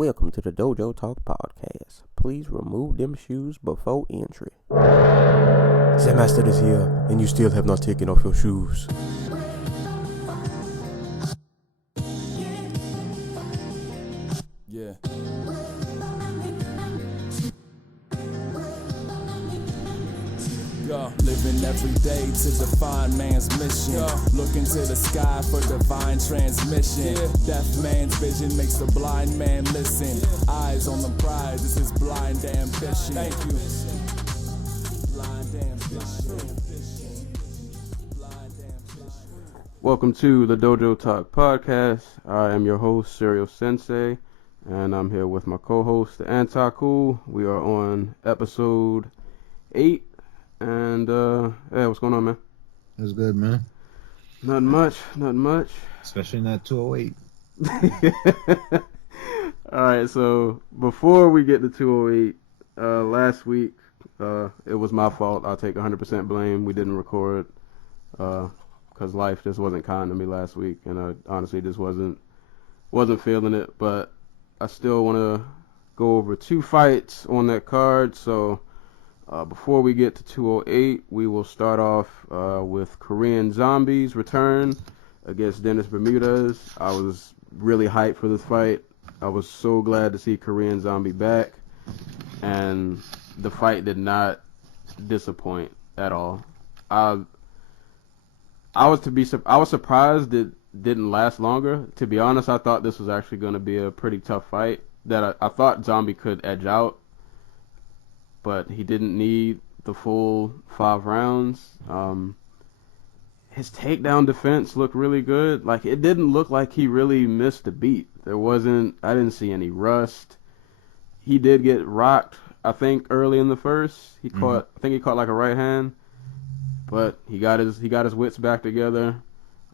Welcome to the Dojo Talk Podcast. Please remove them shoes before entry. The master is here, and you still have not taken off your shoes. Yeah. Living every day to define man's mission. Looking to the sky for divine transmission. Deaf man's vision makes the blind man listen. Eyes on the prize, this is blind ambition. Thank you. Blind ambition. Welcome to the Dojo Talk Podcast. I am your host, Serial Sensei, and I'm here with my co-host, the Anti-Cool. We are on episode 8. And, yeah, what's going on, man? That's good, man. Not much. Especially in that 208. Alright, so before we get to 208, last week, it was my fault. I'll take 100% blame. We didn't record, because life just wasn't kind to me last week, and I honestly just wasn't feeling it, but I still want to go over 2 fights on that card, so... before we get to 208, we will start off with Korean Zombie's return against Dennis Bermudez. I was really hyped for this fight. I was so glad to see Korean Zombie back, and the fight did not disappoint at all. I was surprised it didn't last longer. To be honest, I thought this was actually going to be a pretty tough fight that I thought Zombie could edge out. But he didn't need the full 5 rounds. His takedown defense looked really good. Like, it didn't look like he really missed a beat. I didn't see any rust. He did get rocked, I think, early in the first. I think he caught like a right hand. But he got his wits back together.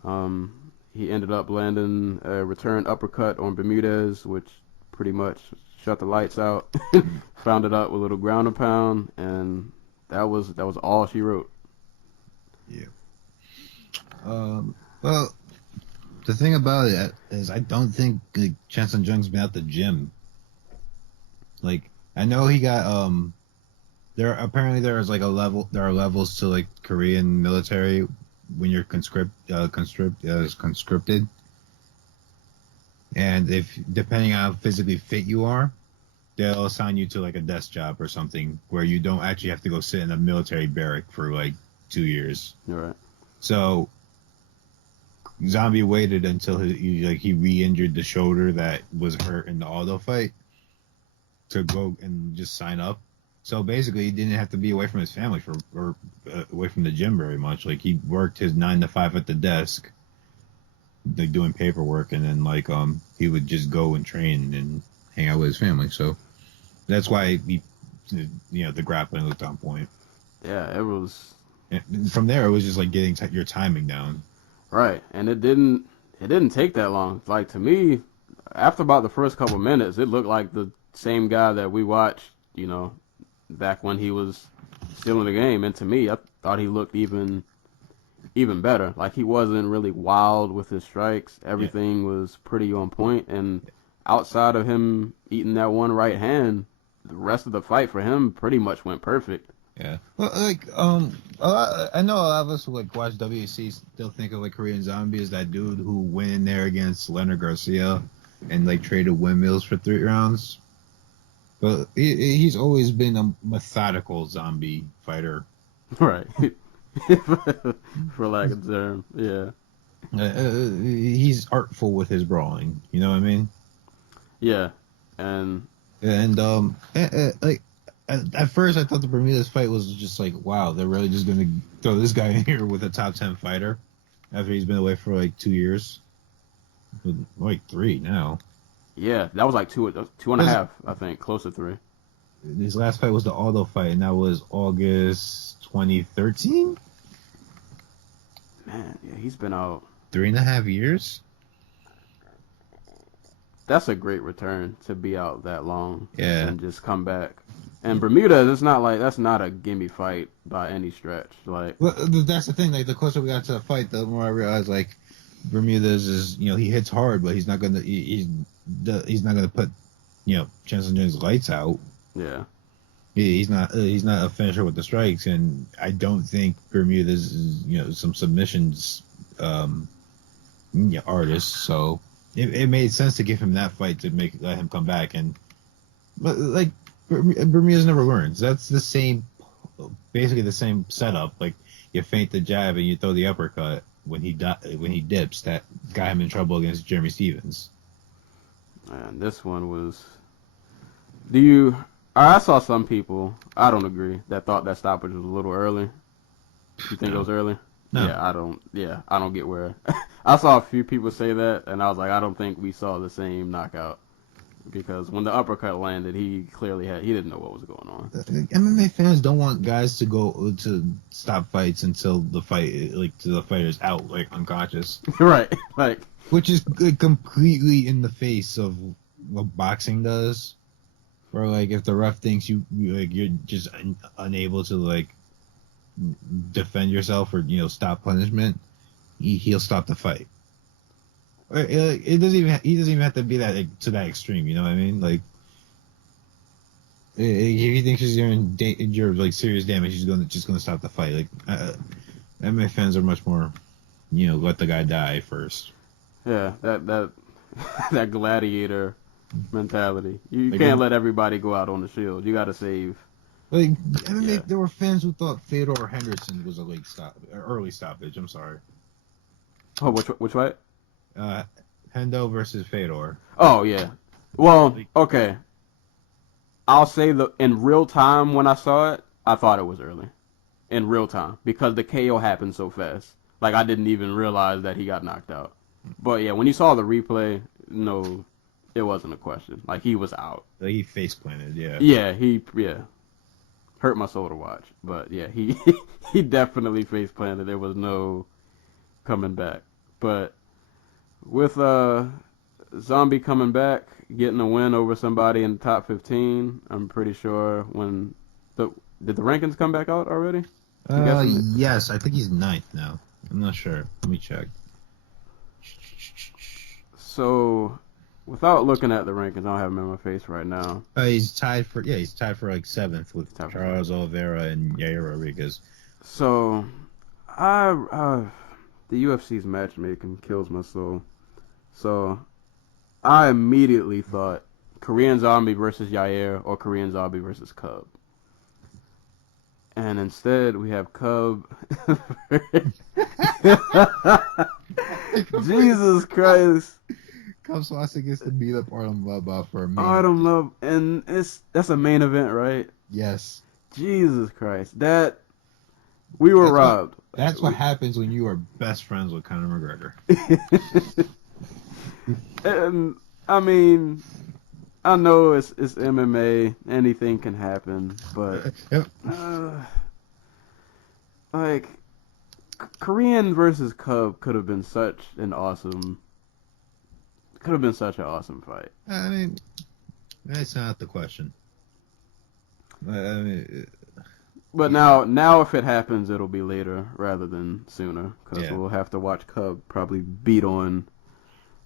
He ended up landing a return uppercut on Bermudez, which pretty much shut the lights out. Found it up with a little ground and pound, and that was all she wrote. Yeah. Well, the thing about it is, I don't think Chan Sung Jung's been at the gym. Like, I know he got there is like there are levels to like Korean military when you're conscripted. And if depending on how physically fit you are, they'll assign you to like a desk job or something where you don't actually have to go sit in a military barrack for like 2 years. You're right. So Zombie waited until he re-injured the shoulder that was hurt in the Aldo fight to go and just sign up. So basically, he didn't have to be away from his family or away from the gym very much. Like, he worked his 9 to 5 at the desk, like doing paperwork, and then like he would just go and train and hang out with his family. So that's why the grappling looked on point. Yeah, it was. And from there, it was just like getting your timing down. Right, and it didn't take that long. Like, to me, after about the first couple minutes, it looked like the same guy that we watched, back when he was still in the game. And to me, I thought he looked even better. Like, he wasn't really wild with his strikes. Everything was pretty on point, and outside of him eating that one right hand, the rest of the fight for him pretty much went perfect. Yeah. Well, like, I know a lot of us who like watch WC still think of like Korean Zombie as that dude who went in there against Leonard Garcia and like traded windmills for 3 rounds. But he's always been a methodical zombie fighter. Right. For lack of term, yeah. He's artful with his brawling. You know what I mean? Yeah, and like at first I thought the Bermudez fight was just like, wow, they're really just gonna throw this guy in here with a top 10 fighter after he's been away for like 2 years, like 3 now. Yeah, that was like 2.5, I think, close to 3. His last fight was the Aldo fight, and that was August 2013. Man, yeah, he's been out 3.5 years. That's a great return to be out that long. Yeah, and just come back. And Bermudez, it's not like that's not a gimme fight by any stretch. Like, well, that's the thing. Like, the closer we got to the fight, the more I realized like Bermudez is, he hits hard, but he's not gonna put Chancellor Jones lights out. Yeah. He's not a finisher with the strikes, and I don't think Bermudez is some submissions artist. So it made sense to give him that fight to let him come back, but like Bermudez never learns. That's basically the same setup. Like you feint the jab and you throw the uppercut when he dips. That got him in trouble against Jeremy Stevens. And this one was. I saw some people, I don't agree, that thought that stoppage was a little early. You think it was early? No. Yeah, I don't get where. I saw a few people say that, and I was like, I don't think we saw the same knockout. Because when the uppercut landed, he didn't know what was going on. MMA fans don't want guys to stop fights until the fighter's out, like unconscious. Right, like. Which is completely in the face of what boxing does. Or like if the ref thinks you're just unable to like defend yourself or stop punishment, he'll stop the fight. He doesn't even have to be to that extreme. You know what I mean? Like if he thinks you're in danger of like serious damage, he's just gonna stop the fight. Like MMA fans are much more, let the guy die first. Yeah, that that gladiator mentality. You can't let everybody go out on the shield. You got to save. Like there were fans who thought Fedor Henderson was a early stoppage. I'm sorry. Oh, which fight? Hendo versus Fedor. Oh yeah. Well, okay. I'll say in real time when I saw it, I thought it was early. In real time, because the KO happened so fast. Like I didn't even realize that he got knocked out. But yeah, when you saw the replay, no. It wasn't a question. Like, he was out. Like, he face planted, yeah. Yeah, hurt my soul to watch. But, yeah, he definitely face planted. There was no coming back. But with Zombie coming back, getting a win over somebody in the top 15, I'm pretty sure did the rankings come back out already? Yes, I think he's 9th now. I'm not sure. Let me check. So, without looking at the rankings, I don't have them in my face right now. He's tied for like 7th with Charles Oliveira and Yair Rodriguez. So, the UFC's matchmaking kills my soul. So, I immediately thought Korean Zombie versus Yair or Korean Zombie versus Cub. And instead, we have Cub. Jesus Christ. Cub Swanson gets to beat up Artem Lubov for a minute. Artem Lubov, and that's a main event, right? Yes. Jesus Christ. We were robbed. That's what happens when you are best friends with Conor McGregor. And, I mean, I know it's MMA, anything can happen, but like Korean versus Cub could have been such an awesome fight. I mean, that's not the question. But now if it happens, it'll be later rather than sooner, because we'll have to watch Cub probably beat on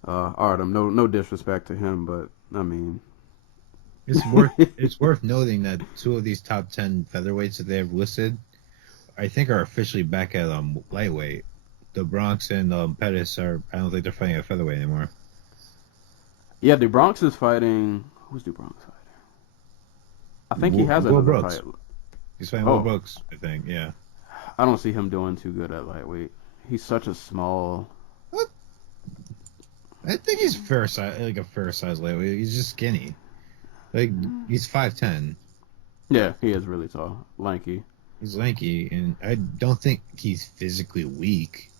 Artem. No disrespect to him, but I mean, it's worth noting that 2 of these top 10 featherweights that they have listed, I think, are officially back at lightweight. The Bronx and Pettis I don't think they're fighting at featherweight anymore. Yeah, DeBronx is fighting. Who's DeBronx fighting? I think he has another Brooks. fight. He's fighting Will Brooks, I think. Yeah. I don't see him doing too good at lightweight. He's such a small. What? I think he's fair size, like a fair size lightweight. He's just skinny. Like he's 5'10". Yeah, he is really tall, lanky. He's lanky, and I don't think he's physically weak.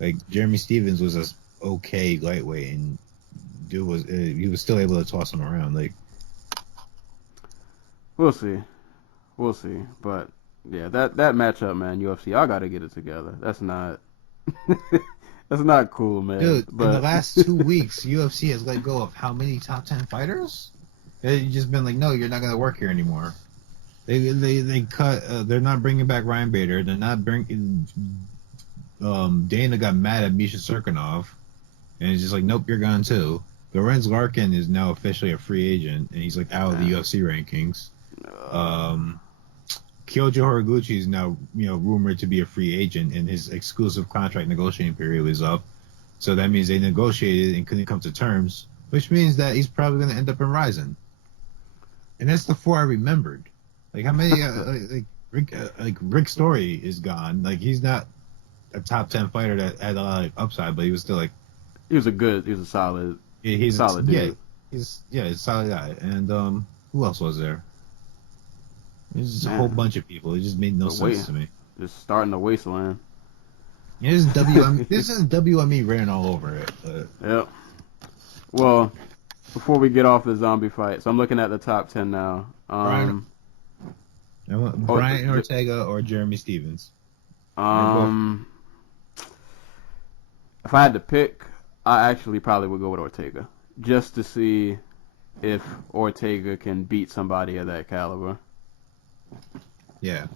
Like Jeremy Stevens was a okay lightweight, and he was still able to toss him around. Like we'll see, but yeah, that matchup, man, UFC, I gotta get it together. That's not that's not cool, man. Dude, in the last 2 weeks, UFC has let go of how many top 10 fighters? They've just been like, no, you're not gonna work here anymore. They cut. They're not bringing back Ryan Bader. They're not bringing. Dana got mad at Misha Serkinov, and he's just like, nope, you're gone too. Lorenz Larkin is now officially a free agent, and he's like out of the UFC rankings. Kyoji Horiguchi is now, rumored to be a free agent, and his exclusive contract negotiating period is up. So that means they negotiated and couldn't come to terms, which means that he's probably going to end up in Ryzen. And that's the four I remembered. Like, how many? Rick Story is gone. Like, he's not a top 10 fighter that had a lot of upside, but he was still like. He was a solid. Yeah, he's a solid dude. He's a solid guy. And who else was there? There's just a whole bunch of people. It just made no sense to me. Just starting the wasteland. Yeah, this is WME written all over it. Yep. Well, before we get off the zombie fight, so I'm looking at the top 10 now. Brian Ortega or Jeremy Stevens. If I had to pick, I actually probably would go with Ortega, just to see if Ortega can beat somebody of that caliber. Yeah.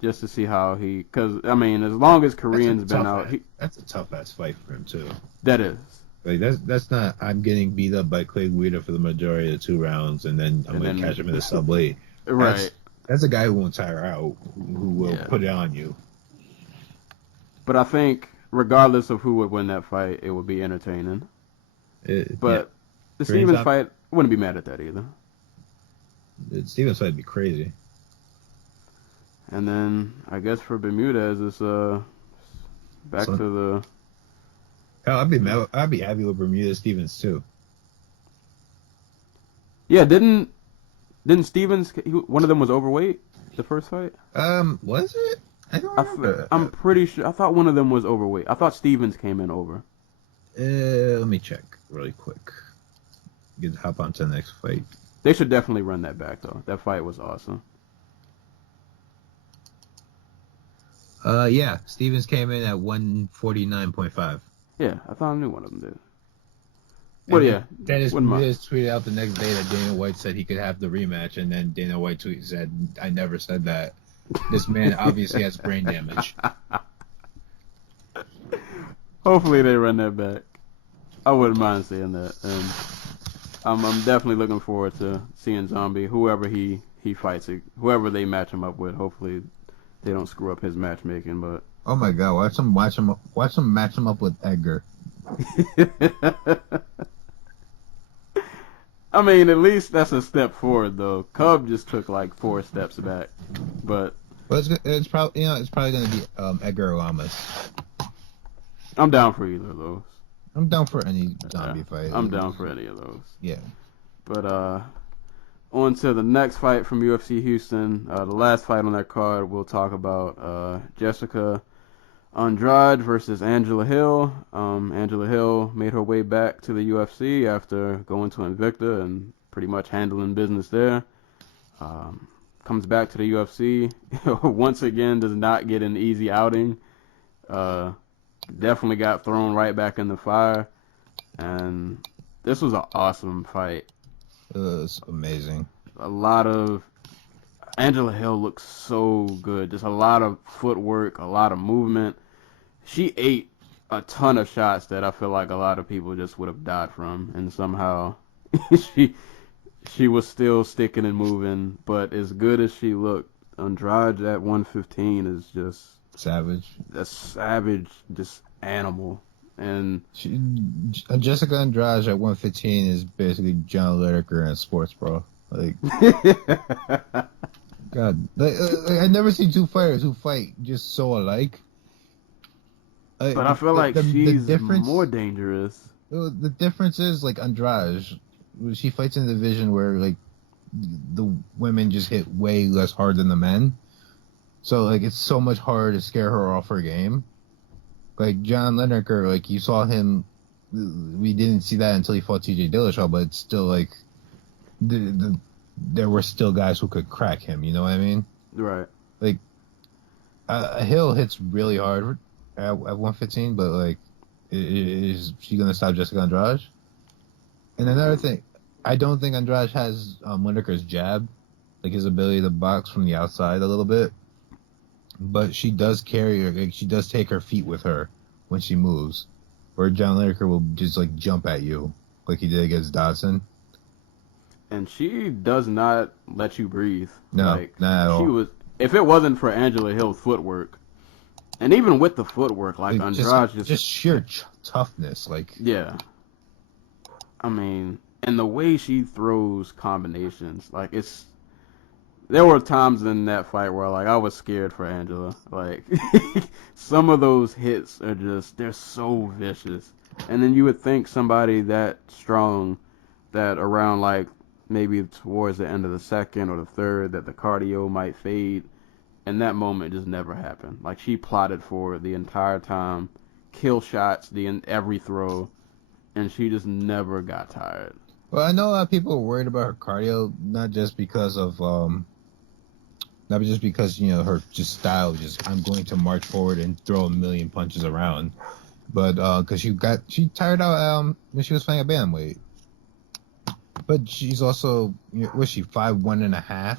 Just to see how because I mean, as long as Korean's been out, that's a tough ass fight for him too. That is. Like that's not. I'm getting beat up by Clay Guida for the majority of the 2 rounds, and then I'm gonna catch him in the sub late. Right. That's a guy who won't tire out, who will put it on you. But I think, regardless of who would win that fight, it would be entertaining. The Stevens fight, wouldn't be mad at that either. The Stevens fight would be crazy. And then I guess for Bermudez, it's back to the. Hell, I'd be happy with Bermudez Stevens too. Yeah, didn't Stevens? One of them was overweight. The first fight. Was it? I don't remember. I'm pretty sure. I thought one of them was overweight. I thought Stevens came in over. Let me check really quick. You can hop on to the next fight. They should definitely run that back though. That fight was awesome. Yeah, Stevens came in at 149.5. Yeah, I thought I knew one of them did. Well, yeah. Dennis tweeted out the next day that Dana White said he could have the rematch, and then Dana White said, "I never said that. This man obviously has brain damage." Hopefully they run that back. I wouldn't mind seeing that, and I'm definitely looking forward to seeing Zombie, whoever he fights, whoever they match him up with. Hopefully they don't screw up his matchmaking, but. Oh my God! Watch them match him up with Edgar. I mean, at least that's a step forward, though. Cub just took like 4 steps back, but. Well, it's probably going to be Edgar Lamas. I'm down for either of those. I'm down for any zombie fight. I'm down for any of those. Yeah. But on to the next fight from UFC Houston. The last fight on that card, we'll talk about Jessica Andrade versus Angela Hill. Angela Hill made her way back to the UFC after going to Invicta and pretty much handling business there. Comes back to the UFC. Once again, does not get an easy outing. Definitely got thrown right back in the fire. And this was an awesome fight. It was amazing. Angela Hill looks so good. Just a lot of footwork, a lot of movement. She ate a ton of shots that I feel like a lot of people just would have died from, and somehow she was still sticking and moving. But as good as she looked, Andrade at 115 is just savage. A savage, just animal. And Jessica Andrade at 115 is basically John Lineker in sports, bro. Like, God, I never seen 2 fighters who fight just so alike. But I feel like she's more dangerous. The difference is, like, Andrade, she fights in a division where, like, the women just hit way less hard than the men. So, like, it's so much harder to scare her off her game. Like, John Lineker, like, you saw him, we didn't see that until he fought TJ Dillashaw, but it's still, like, there were still guys who could crack him, you know what I mean? Right. Like, Hill hits really hard at 115, but, like, is she going to stop Jessica Andrade? And another thing, I don't think Andrade has Lineker's jab, like his ability to box from the outside a little bit. But she does carry her, like, she does take her feet with her when she moves. where John Lineker will just like jump at you like he did against Dodson. And she does not let you breathe. No, like, not at all. She was. If it wasn't for Angela Hill's footwork, and even with the footwork, like Andrade just sheer toughness, like yeah. I mean, and the way she throws combinations, like it's. There were times in that fight where like I was scared for Angela. Like some of those hits are they're so vicious. And then you would think somebody that strong, that around like maybe towards the end of the second or the third, that the cardio might fade. And that moment just never happened. Like she plotted for it the entire time, kill shots every throw, and she just never got tired. Well, I know a lot of people are worried about her cardio, not just because you know her just style, just I'm going to march forward and throw a million punches around, but because she tired out when she was playing at bantamweight. But she's also, was she 5'1.5",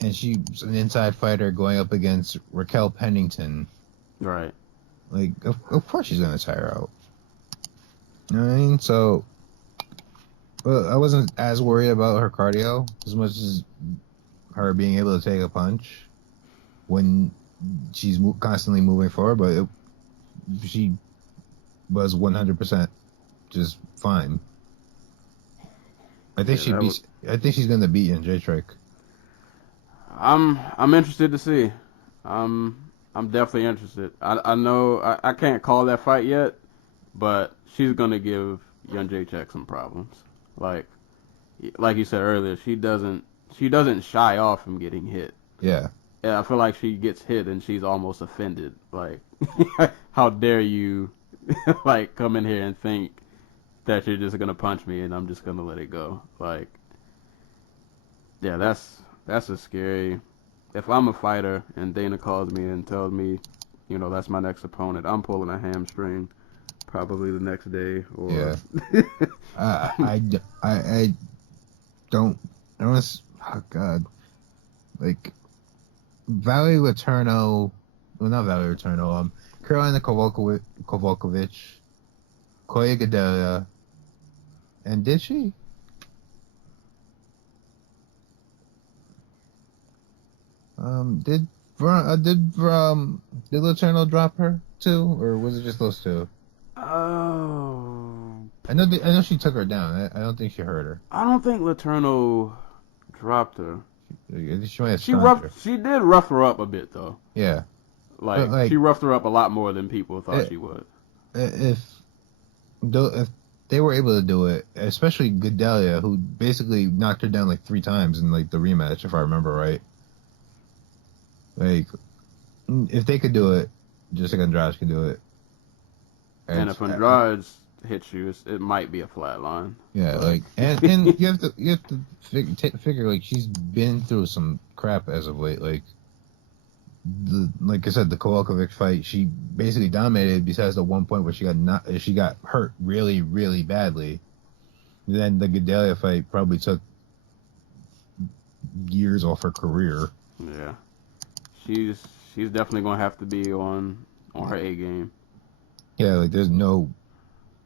and she's an inside fighter going up against Raquel Pennington. Right. Like of course she's gonna tire out. You know what I mean? So, well, I wasn't as worried about her cardio as much as her being able to take a punch when she's constantly moving forward, but she was 100% just fine. I think I think she's gonna beat Jędrzejczyk. I'm interested to see. I'm definitely interested. I know I can't call that fight yet, but she's gonna give Jędrzejczyk some problems. Like you said earlier, she doesn't shy off from getting hit. Yeah. Yeah, I feel like she gets hit and she's almost offended. Like, how dare you, like, come in here and think that you're just gonna punch me and I'm just gonna let it go. Like, yeah, that's a scary. If I'm a fighter and Dana calls me and tells me, that's my next opponent, I'm pulling a hamstring, probably the next day. Or yeah. I don't. Oh God. Like Valerie Letourneau, well, not Valerie Letourneau. Carolina Kowalkiewicz, Koya Gadelia, and did she? Did Letourneau drop her too, or was it just those two? Oh, I know she took her down. I don't think she hurt her. I don't think Letourneau dropped her. She might have She did rough her up a bit though. Yeah. Like she roughed her up a lot more than people thought she would. If they were able to do it, especially Gadelia, who basically knocked her down like 3 times in like the rematch, if I remember right. Like, if they could do it, just like Andrade could do it. And if Andrade hits you, it might be a flat line. Yeah, like, and you have to figure like she's been through some crap as of late. Like I said, the Kowalkiewicz fight, she basically dominated. Besides the one point where she got hurt really, really badly. And then the Gadelia fight probably took years off her career. Yeah, she's definitely gonna have to be on her A game. Yeah, like there's no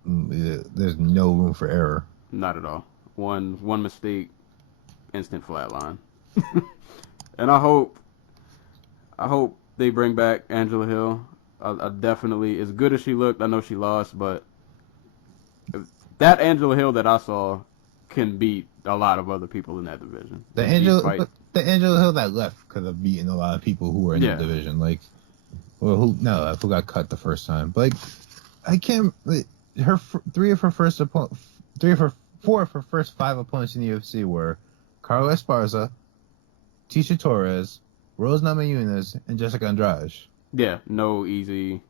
room for error. Not at all. One mistake, instant flat line. And I hope they bring back Angela Hill. I definitely, as good as she looked, I know she lost, but that Angela Hill that I saw can beat a lot of other people in that division. The Angela Hill that left could have beaten a lot of people who were in the division. Like, well, who got cut the first time? But like, I can't. Like, 4 of her first 5 opponents in the UFC were Carla Esparza, Tisha Torres, Rose Namajunas, and Jessica Andrade. Yeah, no easy.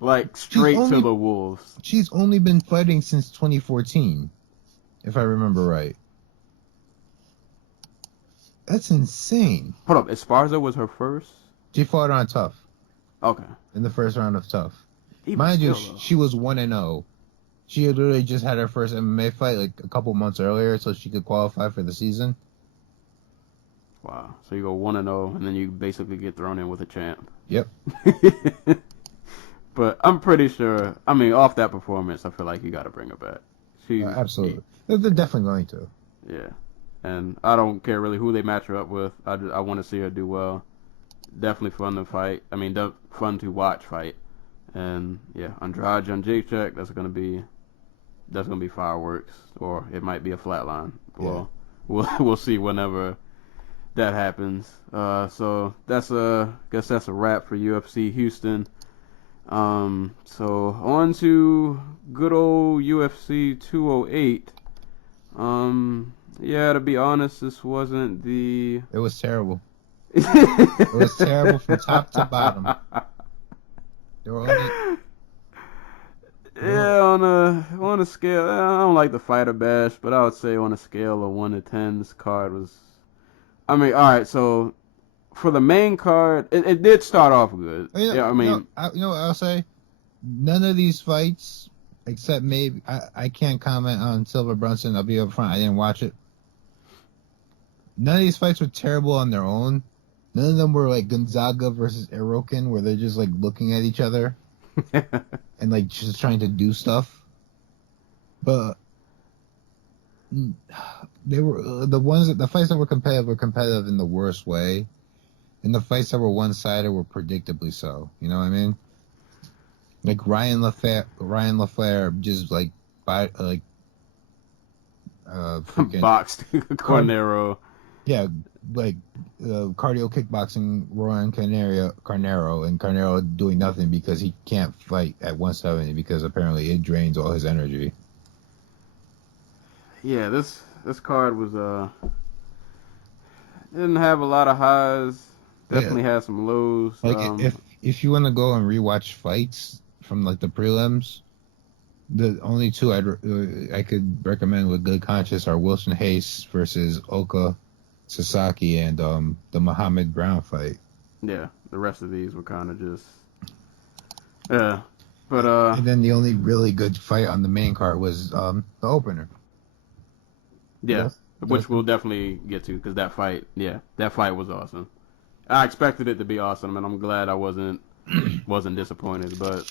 like straight to the wolves. She's only been fighting since 2014, if I remember right. That's insane. Hold up, Esparza was her first? She fought on Tough. Okay. In the first round of Tough. Even Mind you, still, she was 1-0. She had literally just had her first MMA fight like a couple months earlier, so she could qualify for the season. Wow. So you go 1-0, and then you basically get thrown in with a champ. Yep. But I'm pretty sure. I mean, off that performance, I feel like you got to bring her back. Absolutely. They're definitely going to. Yeah, and I don't care really who they match her up with. I want to see her do well. Definitely fun to fight. I mean, fun to watch fight. And yeah, Andrade on Jacek, that's gonna be fireworks, or it might be a flatline. Yeah. Well, we'll see whenever that happens. So guess that's a wrap for UFC Houston. So on to good old UFC 208. Yeah, to be honest, this wasn't the. It was terrible. It was terrible from top to bottom. There were only. Yeah, on a scale, I don't like the fighter bash, but I would say on a scale of 1 to 10, this card was. I mean, all right, so for the main card, it did start off good. Yeah, I mean, you know what I'll say? None of these fights, except maybe I can't comment on Silver Brunson. I'll be upfront. I didn't watch it. None of these fights were terrible on their own. None of them were like Gonzaga versus Erokin, where they're just like looking at each other and like just trying to do stuff. But they were the fights that were competitive in the worst way, and the fights that were one-sided were predictably so. You know what I mean? Like Ryan LaFleur just like freaking boxed Cornero. Yeah, like cardio kickboxing Royan Carnero, and Carnero doing nothing because he can't fight at 170 because apparently it drains all his energy. Yeah, this card was didn't have a lot of highs. Definitely had some lows. Like if you want to go and rewatch fights from like the prelims, the only two I could recommend with good conscience are Wilson Hayes versus Oka Sasaki and the Muhammad Brown fight. Yeah, the rest of these were kind of just but and then the only really good fight on the main card was the opener. Yeah, which we'll definitely get to because that fight was awesome. I expected it to be awesome, and I'm glad I wasn't disappointed. But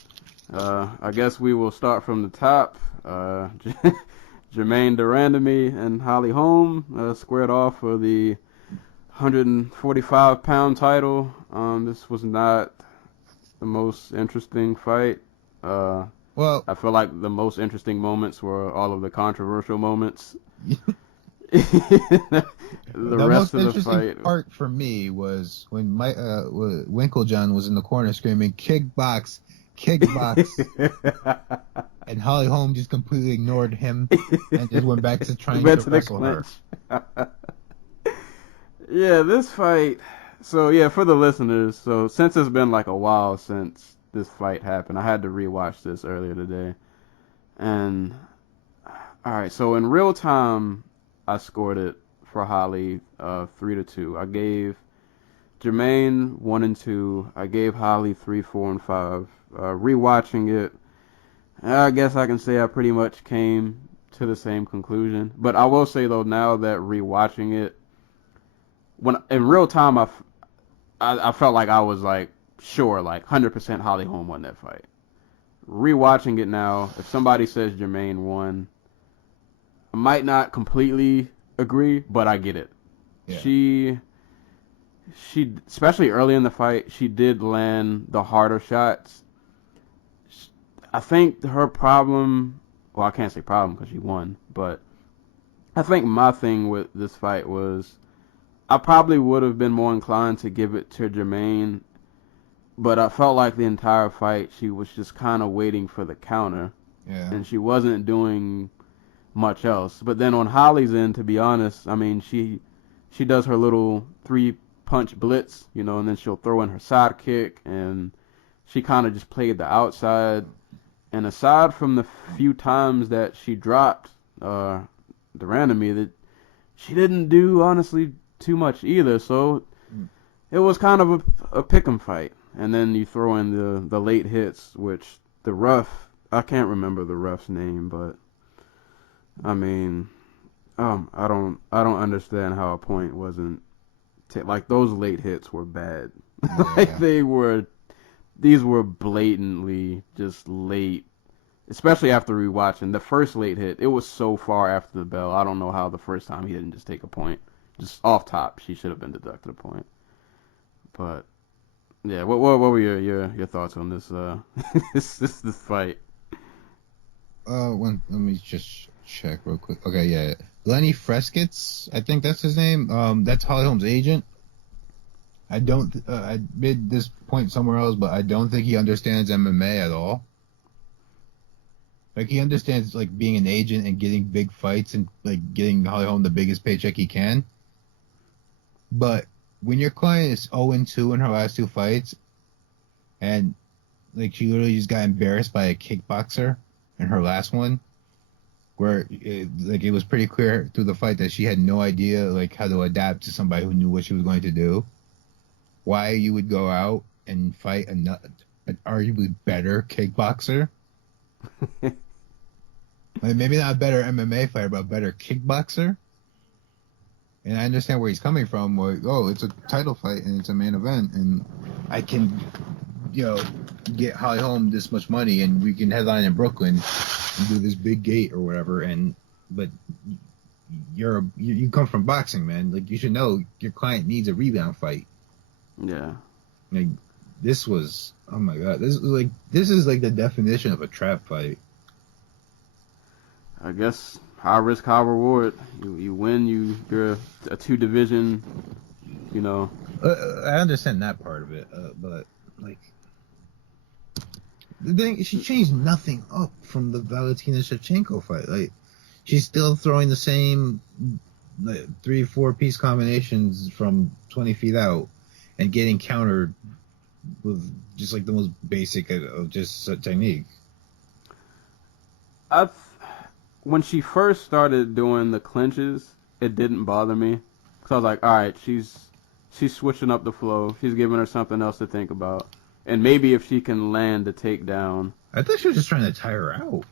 I guess we will start from the top. Jermaine Durandamy and Holly Holm squared off for the 145-pound title. This was not the most interesting fight. Well, I feel like the most interesting moments were all of the controversial moments. the rest most of the interesting fight part for me was when Winklejohn was in the corner screaming kickbox, and Holly Holm just completely ignored him and just went back to trying to wrestle her. Yeah, this fight. So yeah, for the listeners, so since it's been like a while since this fight happened, I had to rewatch this earlier today. And all right, so in real time, I scored it for Holly 3-2. I gave Jermaine 1 and 2. I gave Holly 3, 4, and 5. Rewatching it, I guess I can say I pretty much came to the same conclusion. But I will say though, now that rewatching it, when in real time, I felt like I was like sure, like 100% Holly Holm won that fight. Rewatching it now, if somebody says Jermaine won, I might not completely agree, but I get it. Yeah. She especially early in the fight, she did land the harder shots. I think her problem, well, I can't say problem because she won, but I think my thing with this fight was I probably would have been more inclined to give it to Jermaine, but I felt like the entire fight she was just kind of waiting for the counter, and she wasn't doing much else. But then on Holly's end, to be honest, I mean, she does her little 3-punch blitz, you know, and then she'll throw in her side kick, and she kind of just played the outside. And aside from the few times that she dropped Durandamy, that she didn't do honestly too much either. So it was kind of a pick'em fight. And then you throw in the late hits, which the ref, I can't remember the ref's name, but I mean, I don't understand how a point wasn't like those late hits were bad. Like they were these were blatantly just late, especially after rewatching the first late hit. It was so far after the bell. I don't know how the first time he didn't just take a point, just off top. She should have been deducted a point. But yeah, what were your thoughts on this this fight? Let me just check real quick. Okay, yeah. Lenny Freskets, I think that's his name. That's Holly Holm's agent. I made this point somewhere else, but I don't think he understands MMA at all. Like, he understands, like, being an agent and getting big fights and, like, getting Holly Holm the biggest paycheck he can. But when your client is 0-2 in her last 2 fights, and, like, she literally just got embarrassed by a kickboxer in her last one, where it was pretty clear through the fight that she had no idea, like, how to adapt to somebody who knew what she was going to do. Why you would go out and fight an arguably better kickboxer? Like, maybe not a better MMA fighter, but a better kickboxer. And I understand where he's coming from. Like, oh, it's a title fight and it's a main event, and I can, get Holly Holm this much money, and we can headline in Brooklyn and do this big gate or whatever. But you come from boxing, man. Like, you should know your client needs a rebound fight. Yeah. Like, this was, oh my god, this is like the definition of a trap fight. I guess high risk, high reward. You win, you're a 2 division, I understand that part of it, but like, the thing, she changed nothing up from the Valentina Shevchenko fight. Like, she's still throwing the same, like, 3-4 piece combinations from 20 feet out and getting countered with just like the most basic of just technique. When she first started doing the clinches, it didn't bother me. Because I was like, all right, she's switching up the flow. She's giving her something else to think about. And maybe if she can land the takedown. I thought she was just trying to tire her out.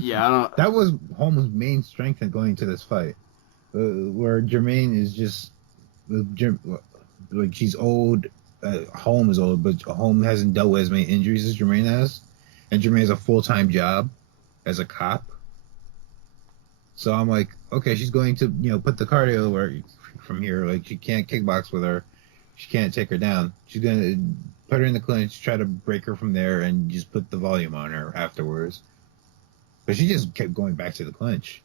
Yeah, that was Holm's main strength in going into this fight. Where Jermaine is just, like, she's old. Holm is old, but Holm hasn't dealt with as many injuries as Jermaine has. And Jermaine has a full-time job as a cop. So I'm like, okay, she's going to, put the cardio where from here. Like, she can't kickbox with her. She can't take her down. She's going to put her in the clinch, try to break her from there, and just put the volume on her afterwards. But she just kept going back to the clinch.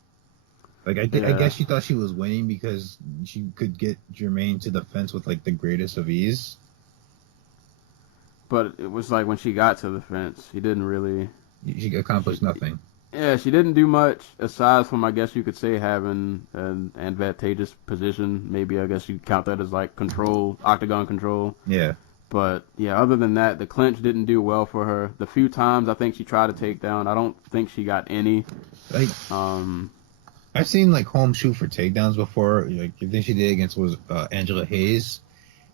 Like, I guess she thought she was winning because she could get Jermaine to the fence with, like, the greatest of ease. But it was like when she got to the fence, she didn't really... She accomplished nothing. Yeah, she didn't do much aside from, I guess you could say, having an advantageous position. Maybe I guess you count that as like control, octagon control. Yeah. But yeah, other than that, the clinch didn't do well for her. The few times I think she tried to take down, I don't think she got any. Like, I've seen like Holm shoot for takedowns before. Like, I think she did against Angela Hayes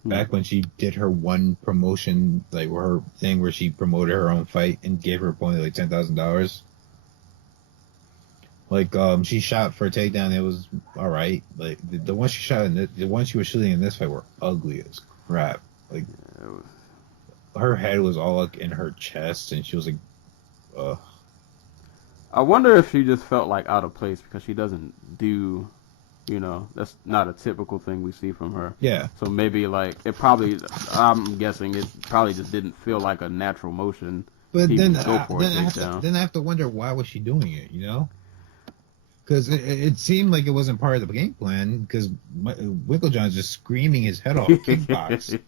back when she did her one promotion, like her thing where she promoted her own fight and gave her opponent like $10,000. Like, she shot for a takedown. It was all right. Like, the one she shot the one she was shooting in this fight were ugly as crap. Like, her head was all like in her chest, and she was like, ugh. I wonder if she just felt like out of place because she doesn't do, that's not a typical thing we see from her. Yeah. So maybe like I'm guessing it probably just didn't feel like a natural motion. But then I have to wonder, why was she doing it? Because it seemed like it wasn't part of the game plan, because Winklejohn's just screaming his head off kickbox.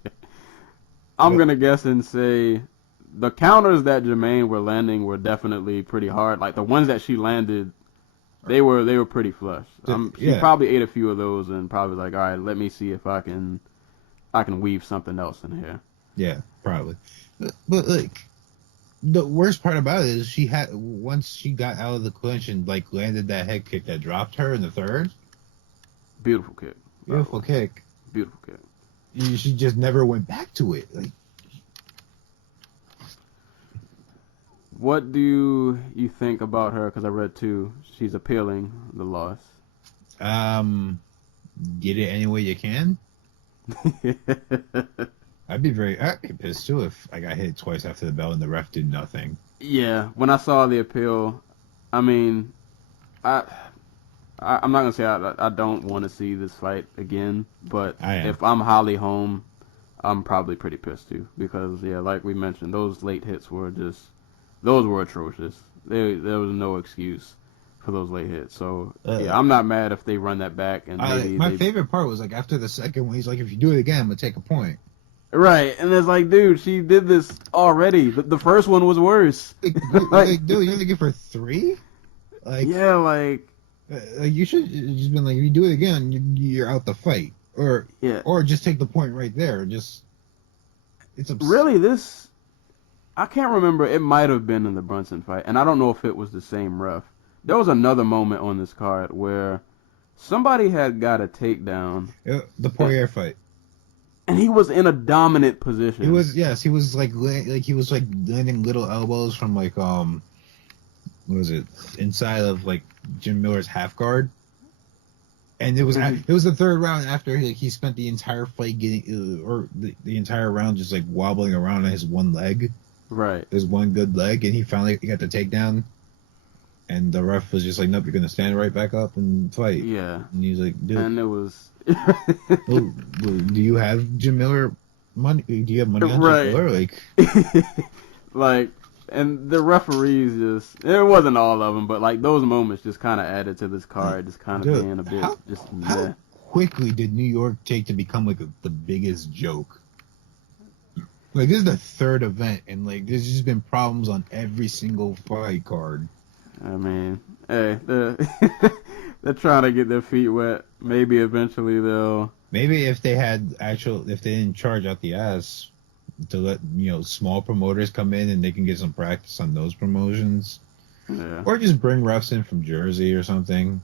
I'm going to guess and say the counters that Jermaine were landing were definitely pretty hard. Like, the ones that she landed, they were pretty flush. She probably ate a few of those and probably like, all right, let me see if I can weave something else in here. Yeah, probably. But like, the worst part about it is once she got out of the clinch and like landed that head kick that dropped her in the third. Beautiful kick. Beautiful kick. Beautiful kick. She just never went back to it. Like, what do you think about her? Because I read too, she's appealing the loss. Get it any way you can. I'd be pissed too if I got hit twice after the bell and the ref did nothing. Yeah, when I saw the appeal, I mean, I'm not gonna say I don't want to see this fight again, but if I'm Holly Holm, I'm probably pretty pissed too, because yeah, like we mentioned, those late hits were atrocious. There was no excuse for those late hits. So yeah, I'm not mad if they run that back. And my favorite part was like after the second one, he's like, "If you do it again, I'm gonna take a point." Right, and it's like, dude, she did this already. The first one was worse. Like, dude, you're gonna give her 3? Like, yeah, like you should just been like, if you do it again, you're out the fight, or just take the point right there. Just really this. I can't remember. It might have been in the Brunson fight, and I don't know if it was the same ref. There was another moment on this card where somebody had got a takedown. The Poirier fight. And he was in a dominant position. He was he was landing little elbows from like what was it, inside of like Jim Miller's half guard. And it was the third round after he spent the entire fight getting the entire round just like wobbling around on his one leg. Right. His one good leg, and he finally got the takedown. And the ref was just like, "Nope, you're gonna stand right back up and fight." Yeah. And he's like, "Dude." And it was. Well, do you have Jim Miller money? Do you have money on right. Jim Miller? Like, and the referees just, it wasn't all of them, but like those moments just kind of added to this card, just kind of being a bit how quickly did New York take to become like the biggest joke? Like, this is the third event, and like there's just been problems on every single fight card. I mean, hey, they're trying to get their feet wet. Maybe eventually they'll. Maybe if they didn't charge out the ass to let small promoters come in and they can get some practice on those promotions, or just bring refs in from Jersey or something.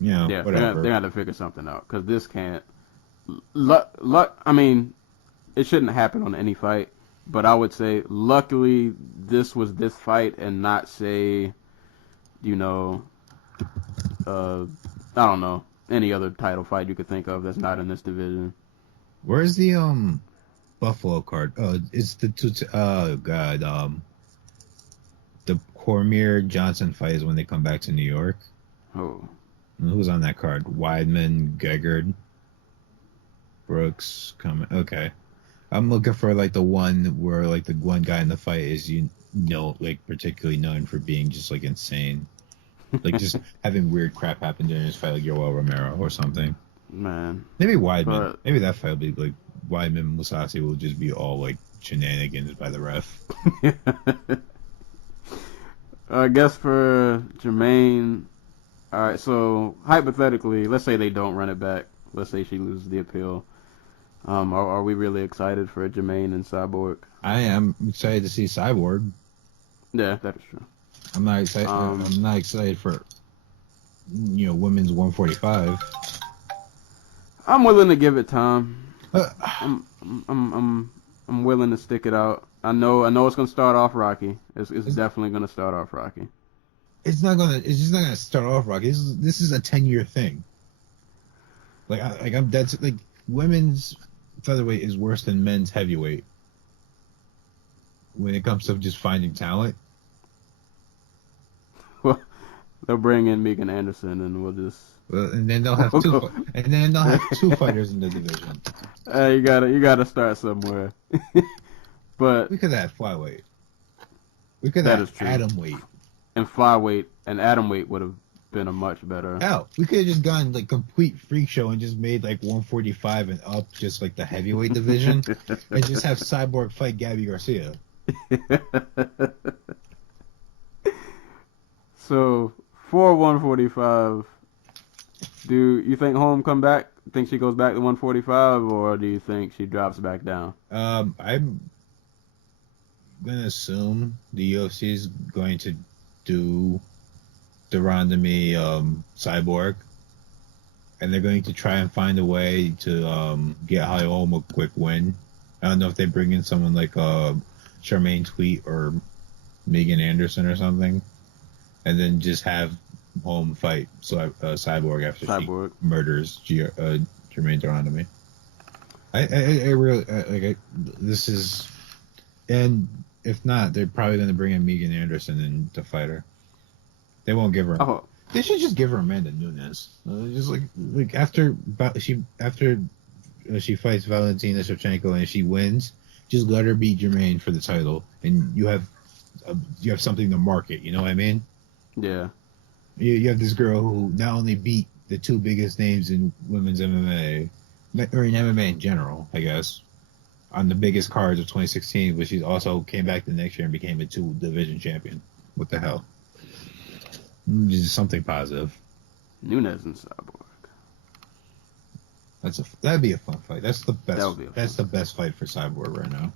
Whatever. They got to figure something out, because this can't. Luck. I mean, it shouldn't happen on any fight, but I would say luckily this was this fight and not say, I don't know, any other title fight you could think of that's not in this division. Where's the Buffalo card? Oh, it's the the Cormier Johnson fight is when they come back to New York. Oh, who's on that card? Weidman, Gegard, Brooks. Okay, I'm looking for like the one where like the one guy in the fight is like particularly known for being just like insane. Like just having weird crap happen during his fight, like Yoel Romero or something. Man. Maybe Weidman. Maybe that fight will be like Weidman Musasi will just be all like shenanigans by the ref. I guess for Jermaine, all right. So hypothetically, let's say they don't run it back. Let's say she loses the appeal. Are we really excited for Jermaine and Cyborg? I am excited to see Cyborg. Yeah, that is true. I'm not excited. I'm not excited for women's 145. I'm willing to give it time. I'm willing to stick it out. I know it's gonna start off rocky. It's definitely gonna start off rocky. It's just not gonna start off rocky. This is a 10-year thing. That's like women's featherweight is worse than men's heavyweight when it comes to just finding talent. Well, they'll bring in Megan Anderson, and we'll just. And then they'll have two fighters in the division. You gotta start somewhere. But we could have flyweight. We could have atomweight. And flyweight and atomweight would have been a much better. Hell, we could have just gone like complete freak show and just made like 145 and up, just like the heavyweight division, and just have Cyborg fight Gabby Garcia. So for 145, do you think Holm come back? Think she goes back to 145, or do you think she drops back down? I'm gonna assume the UFC is going to do the Ronda-Me Cyborg, and they're going to try and find a way to get Holly Holm a quick win. I don't know if they bring in someone like Charmaine Tweet or Megan Anderson or something, and then just have Holm fight Cyborg after she murders Jermaine Ronda-Me. I really this is, and if not, they're probably going to bring in Megan Anderson in to fight her. They won't give her. Oh, They should just give her Amanda Nunes. Just like after she fights Valentina Shevchenko and she wins, just let her beat Jermaine for the title, and you have something to market. You know what I mean? yeah. You have this girl who not only beat the two biggest names in women's MMA, or in MMA in general, I guess, on the biggest cards of 2016, but she also came back the next year and became a two division champion. What the hell? Just something positive. Nunes and Cyborg. That'd be a fun fight. That's the That best. would be a That's fun the best fight for Cyborg right now.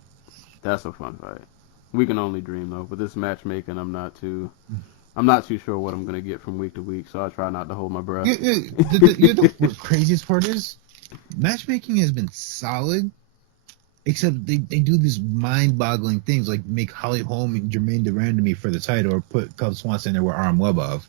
That's a fun fight. We can only dream though. With this matchmaking, I'm not too sure what I'm gonna get from week to week, so I try not to hold my breath. The craziest part is matchmaking has been solid, except they do these mind-boggling things like make Holly Holm and Jermaine Durandamy for the title, or put Cub Swanson there with Aram Lebov.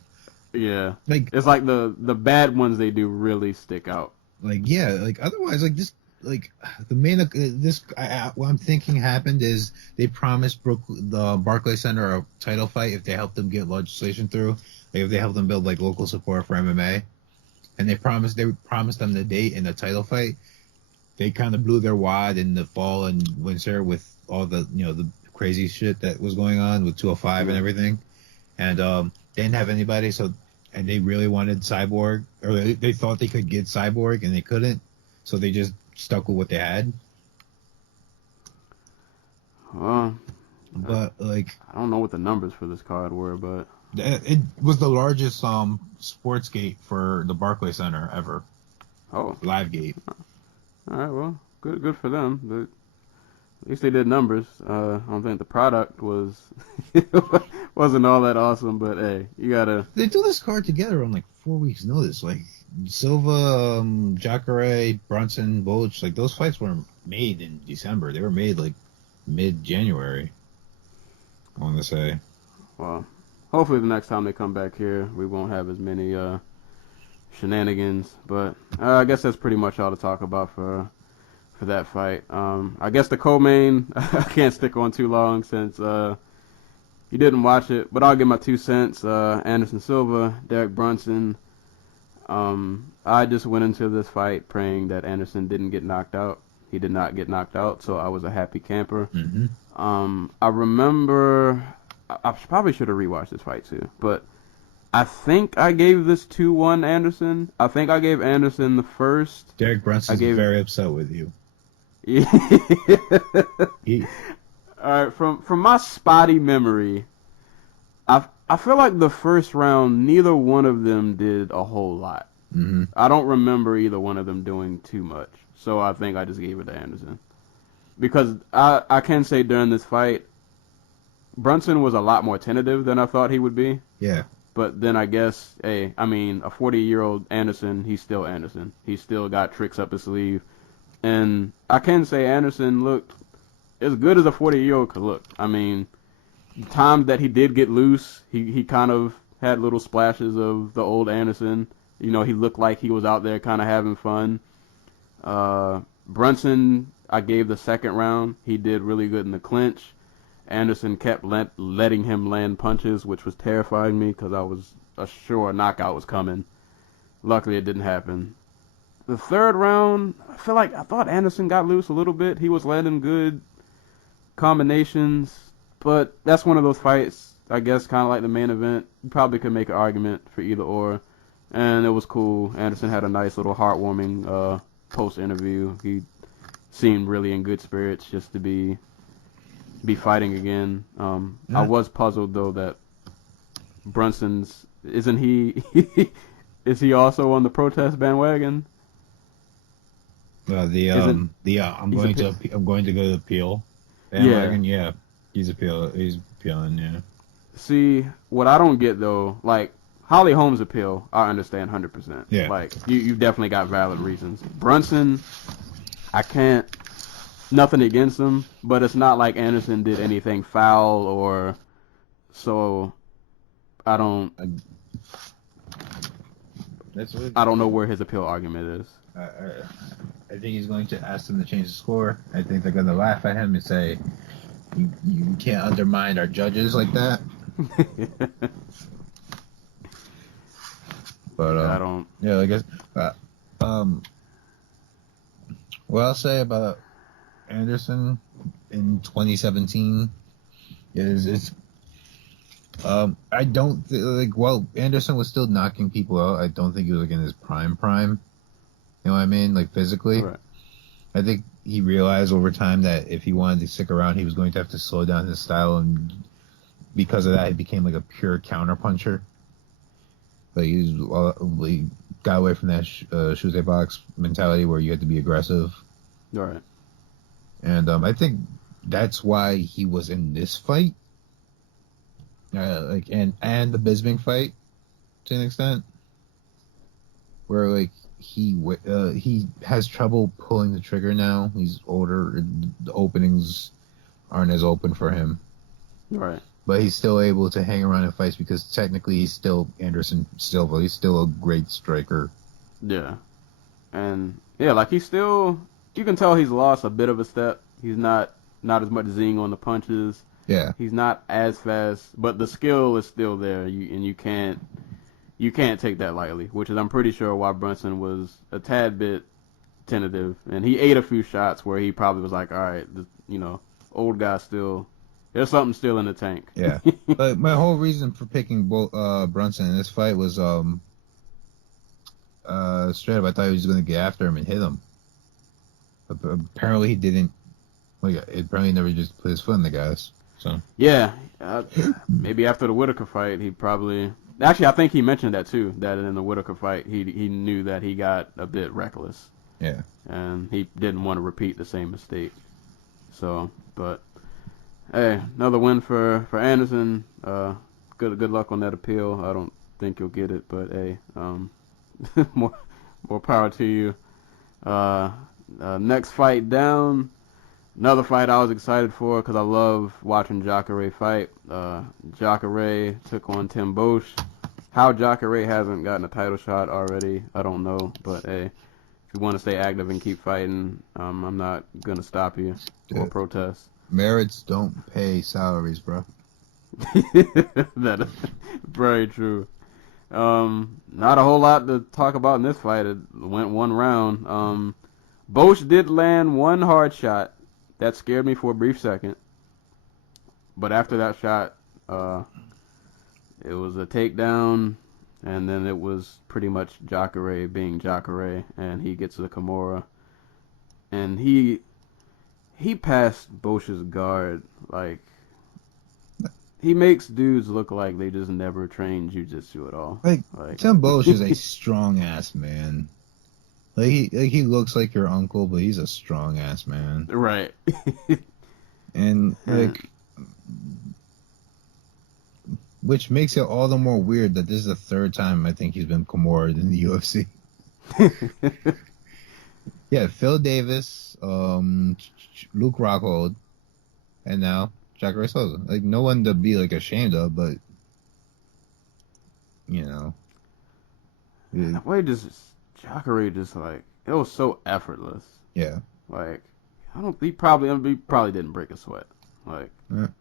Yeah, Like it's like the bad ones they do really stick out. Otherwise the main what I'm thinking happened is they promised the Barclays Center a title fight if they help them get legislation through, like if they help them build like local support for MMA, and they promised them the date and the title fight. They kind of blew their wad in the fall and winter with all the the crazy shit that was going on with 205 and everything, and they didn't have anybody, and they really wanted Cyborg, or they thought they could get Cyborg and they couldn't, so they just stuck with what they had. But I don't know what the numbers for this card were, but it was the largest sports gate for the Barclays Center ever. Oh, Live gate. all right, well, good for them. But at least they did numbers. I don't think the product wasn't all that awesome, but hey, you gotta. They do this card together on like 4 weeks' notice. Like Silva, Jacare, Brunson, Bolich, like those fights weren't made in December. They were made like mid-January, I want to say. Well, hopefully the next time they come back here, we won't have as many shenanigans. But I guess that's pretty much all to talk about for that fight. I guess the co-main, I can't stick on too long since you didn't watch it, but I'll give my 2 cents. Anderson Silva, Derek Brunson. I just went into this fight praying that Anderson didn't get knocked out. He did not get knocked out, so I was a happy camper. Mm-hmm. I remember, I probably should have rewatched this fight too, but I think I gave this 2-1 Anderson. I think I gave Anderson the first. Derek Brunson's very upset with you. Yeah. All right, from my spotty memory, I feel like the first round, neither one of them did a whole lot. Mm-hmm. I don't remember either one of them doing too much, so I think I just gave it to Anderson. Because I can say during this fight, Brunson was a lot more tentative than I thought he would be. Yeah. But then I guess, a 40-year-old Anderson, he's still Anderson. He's still got tricks up his sleeve. And I can say Anderson looked as good as a 40-year-old could look. I mean, the times that he did get loose, he kind of had little splashes of the old Anderson. He looked like he was out there kind of having fun. Brunson, I gave the second round. He did really good in the clinch. Anderson kept letting him land punches, which was terrifying me because I was sure a knockout was coming. Luckily, it didn't happen. The third round, I thought Anderson got loose a little bit. He was landing good combinations, but that's one of those fights, I guess, kind of like the main event. You probably could make an argument for either or, and it was cool. Anderson had a nice little heartwarming post-interview. He seemed really in good spirits just to be fighting again. I was puzzled though that Brunson's isn't he is he also on the protest bandwagon? I'm going to go to appeal bandwagon. Yeah, he's appealing. Yeah. See, what I don't get though, like Holly Holm's appeal, I understand 100%. Yeah. Like you definitely got valid reasons. Brunson, I can't. Nothing against him, but it's not like Anderson did anything foul or so. I don't know where his appeal argument is. I think he's going to ask them to change the score. I think they're going to laugh at him and say, "You can't undermine our judges like that." But Yeah, I don't. yeah, I guess. Um, what I'll say about Anderson in 2017 is I don't while Anderson was still knocking people out, I don't think he was like in his prime. You know what I mean? Like physically. Right. I think he realized over time that if he wanted to stick around, he was going to have to slow down his style, and because of that, he became like a pure counterpuncher. Like he got away from that Shusei box mentality where you had to be aggressive. Right. And I think that's why he was in this fight, and the Bisping fight to an extent, where like he has trouble pulling the trigger now. He's older, the openings aren't as open for him. Right. But he's still able to hang around in fights because technically he's still Anderson Silva. He's still a great striker. Yeah. And yeah, like he's still, you can tell he's lost a bit of a step. He's not as much zing on the punches. Yeah. He's not as fast, but the skill is still there. You can't take that lightly, which is I'm pretty sure why Brunson was a tad bit tentative, and he ate a few shots where he probably was like, all right, old guy still, there's something still in the tank. Yeah. But my whole reason for picking Brunson in this fight was straight up I thought he was going to get after him and hit him. But apparently he didn't. Like, apparently he never just put his foot in the gas. So Yeah, maybe after the Whitaker fight, he probably. Actually, I think he mentioned that too. That in the Whitaker fight, he knew that he got a bit reckless. Yeah. And he didn't want to repeat the same mistake. So, but hey, another win for Anderson. Good luck on that appeal. I don't think you'll get it, but hey, more power to you. Next fight down. Another fight I was excited for because I love watching Jacare fight. Jacare took on Tim Bosch. How Jacare hasn't gotten a title shot already, I don't know. But hey, if you want to stay active and keep fighting, I'm not going to stop you or protest. Merits don't pay salaries, bro. That is very true. Not a whole lot to talk about in this fight. It went one round. Bosch did land one hard shot. That scared me for a brief second. But after that shot, it was a takedown, and then it was pretty much Jacare being Jacare, and he gets the Kimura. And he passed Bosch's guard. Like, he makes dudes look like they just never trained jiu-jitsu at all. Like Tim Bosch is a strong-ass man. Like he looks like your uncle, but he's a strong ass man. Right. And like, which makes it all the more weird that this is the third time I think he's been Kimura'd in the UFC. Yeah, Phil Davis, Luke Rockhold, and now Jacare Souza. Like, no one to be like ashamed of, but you know, That way Jacare just like, it was so effortless. yeah. Like, he probably didn't break a sweat. Like,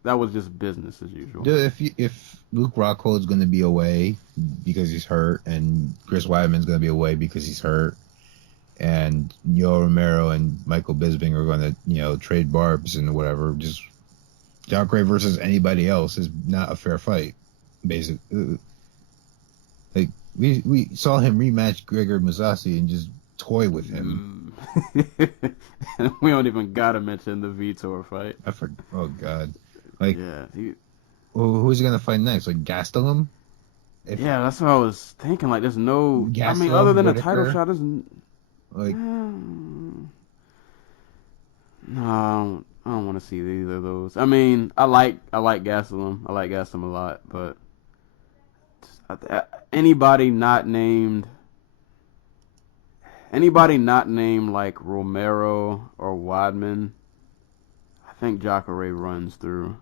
that was just business as usual. Dude, if Luke Rockhold's going to be away because he's hurt, and Chris Weidman's going to be away because he's hurt, and Yoel Romero and Michael Bisping are going to, trade barbs and whatever, just Jacare versus anybody else is not a fair fight, basically. Like, we saw him rematch Gregor Mousasi and just toy with him. We don't even gotta mention the Vitor fight. Oh God! Like, yeah, who's he gonna fight next? Like Gastelum? Yeah, that's what I was thinking. Like, there's no. Gastelum, I mean, other than Whitaker, a title shot, isn't. Like, No, I don't want to see either of those. I mean, I like Gastelum. I like Gastelum a lot, but anybody not named like Romero or Weidman, I think Jacare runs through.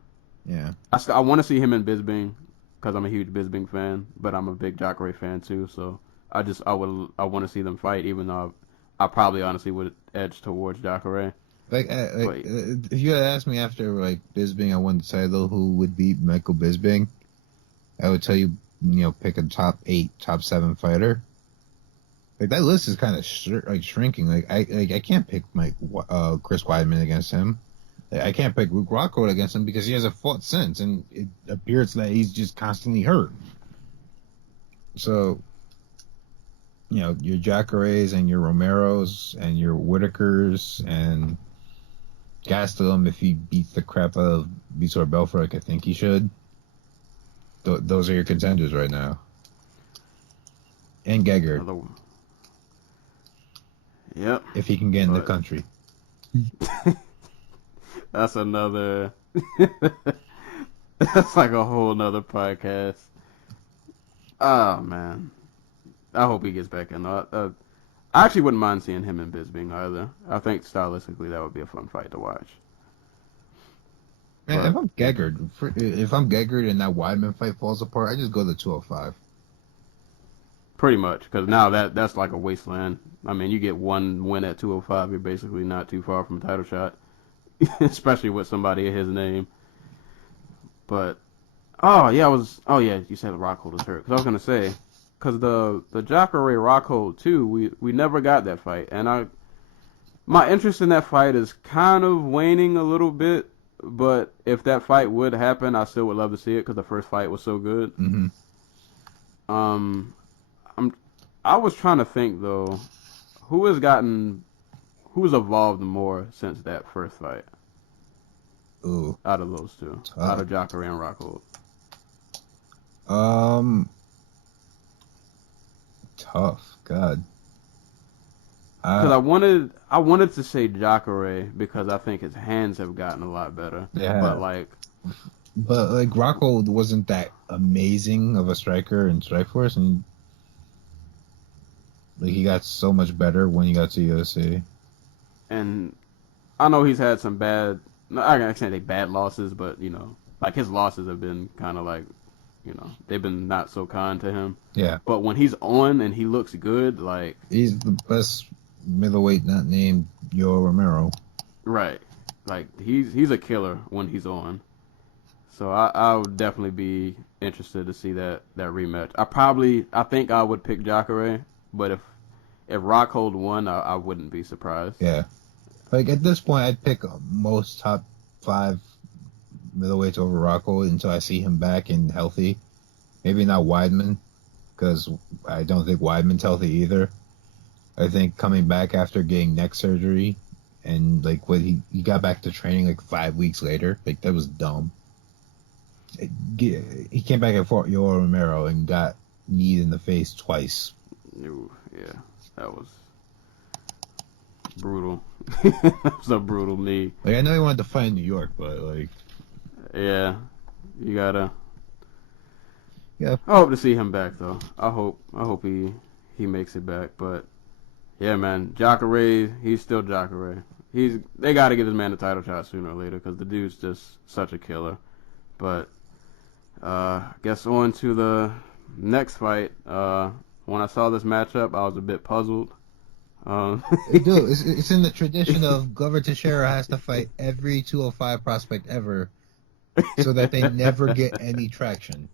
yeah. I want to see him in Bisping because I'm a huge Bisping fan, but I'm a big Jacare fan too. So I want to see them fight, even though I probably honestly would edge towards Jacare. If you had asked me after like Bisping, I won the title, who would beat Michael Bisping, I would tell you, pick a top 8, top 7 fighter. Like that list is kind of shrinking. I can't pick Chris Weidman against him. I can't pick Luke Rockhold against him because he hasn't fought since, and it appears that he's just constantly hurt. So, your Jacares and your Romeros and your Whitakers and Gastelum, if he beats the crap out of Vitor Belfort like I think he should, those are your contenders right now. And Gegard. Yep. If he can get in the country. That's another... That's like a whole nother podcast. Oh, man. I hope he gets back in. I actually wouldn't mind seeing him and Bisping either. I think stylistically that would be a fun fight to watch. Man, if I'm Gegard and that Weidman fight falls apart, I just go to 205. Pretty much, because now that's like a wasteland. I mean, you get one win at 205, you're basically not too far from a title shot, especially with somebody of his name. But, you said Rockhold is hurt. Because I was going to say, because the Jacare Rockhold too, we never got that fight. And my interest in that fight is kind of waning a little bit. But if that fight would happen, I still would love to see it because the first fight was so good. Mm-hmm. I was trying to think though, who's evolved more since that first fight? Ooh, out of those two, out of Jacare and Rockhold. Tough. God. Because I wanted to say Jacare because I think his hands have gotten a lot better. Yeah. But Rockhold wasn't that amazing of a striker in Strikeforce, and he got so much better when he got to UFC. And I know he's had some I can't say bad losses, but his losses have been kind of like, they've been not so kind to him. Yeah. But when he's on and he looks good, he's the best middleweight not named Yoel Romero. Right. He's a killer when he's on. So I would definitely be interested to see that rematch. I think I would pick Jacare, but if Rockhold won, I wouldn't be surprised. Yeah. At this point, I'd pick most top 5 middleweights over Rockhold until I see him back and healthy. Maybe not Weidman, because I don't think Weidman's healthy either. I think coming back after getting neck surgery and when he got back to training 5 weeks later, that was dumb. He came back and fought Yoel Romero and got kneed in the face twice. Ooh, yeah, that was brutal. That was a brutal knee. I know he wanted to fight in New York, but yeah, you gotta. Yeah. I hope to see him back though. I hope he makes it back. But yeah, man, Jacare, he's still Jacare. They gotta give this man a title shot sooner or later because the dude's just such a killer. But guess on to the next fight. When I saw this matchup, I was a bit puzzled. Dude, it's in the tradition of Glover Teixeira has to fight every 205 prospect ever so that they never get any traction.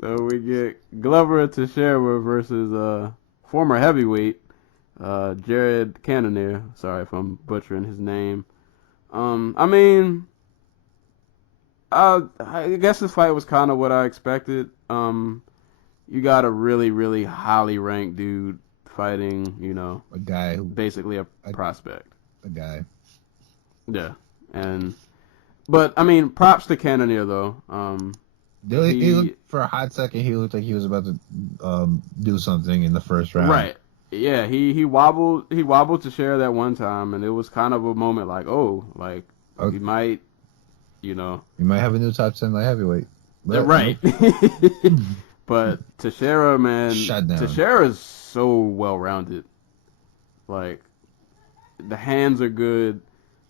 So we get Glover Teixeira versus former heavyweight Jared Cannonier. Sorry if I'm butchering his name. I guess this fight was kind of what I expected. You got a really, really highly ranked dude fighting, a guy who basically a prospect. A guy. Yeah, but props to Cannonier though. He looked, for a hot second, he looked like he was about to do something in the first round. Right. Yeah, he wobbled to share that one time, and it was kind of a moment he might, You might have a new top 10 light heavyweight. But, right. But Teixeira, man, Teixeira is so well-rounded. The hands are good.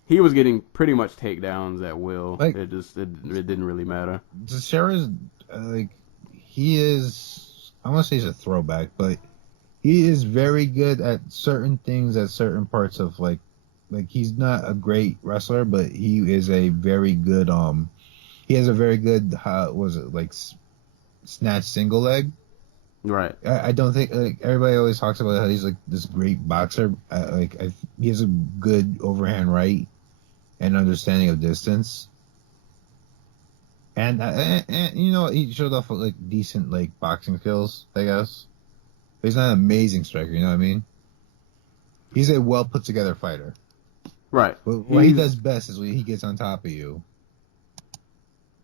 He was getting pretty much takedowns at will. It didn't really matter. Teixeira's, he is, I want to say he's a throwback, but he is very good at certain things at certain parts of like he's not a great wrestler, but he is a very good he has a very good was it like snatch single leg. Right. I don't think like everybody always talks about how he's like this great boxer. He has a good overhand right and understanding of distance. And you know he showed off like decent like boxing skills, I guess. But he's not an amazing striker, you know what I mean? He's a well put together fighter. Right. But what he does best is when he gets on top of you.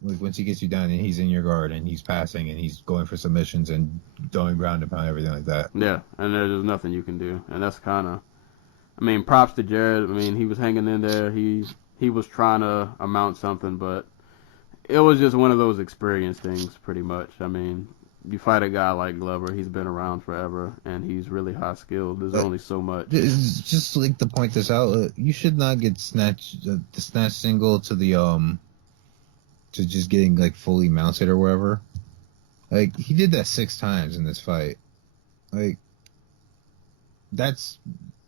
Like once he gets you down and he's in your guard and he's passing and he's going for submissions and throwing ground and pound, everything like that. Yeah, and there's nothing you can do. And that's kind of, I mean, props to Jared. I mean, he was hanging in there. He was trying to amount something, but it was just one of those experience things, pretty much. I mean, you fight a guy like Glover, he's been around forever, and he's really high skilled. There's only so much. Just like to point this out, you should not get the snatch single to the to just getting like fully mounted or whatever. Like he did that 6 times in this fight. Like that's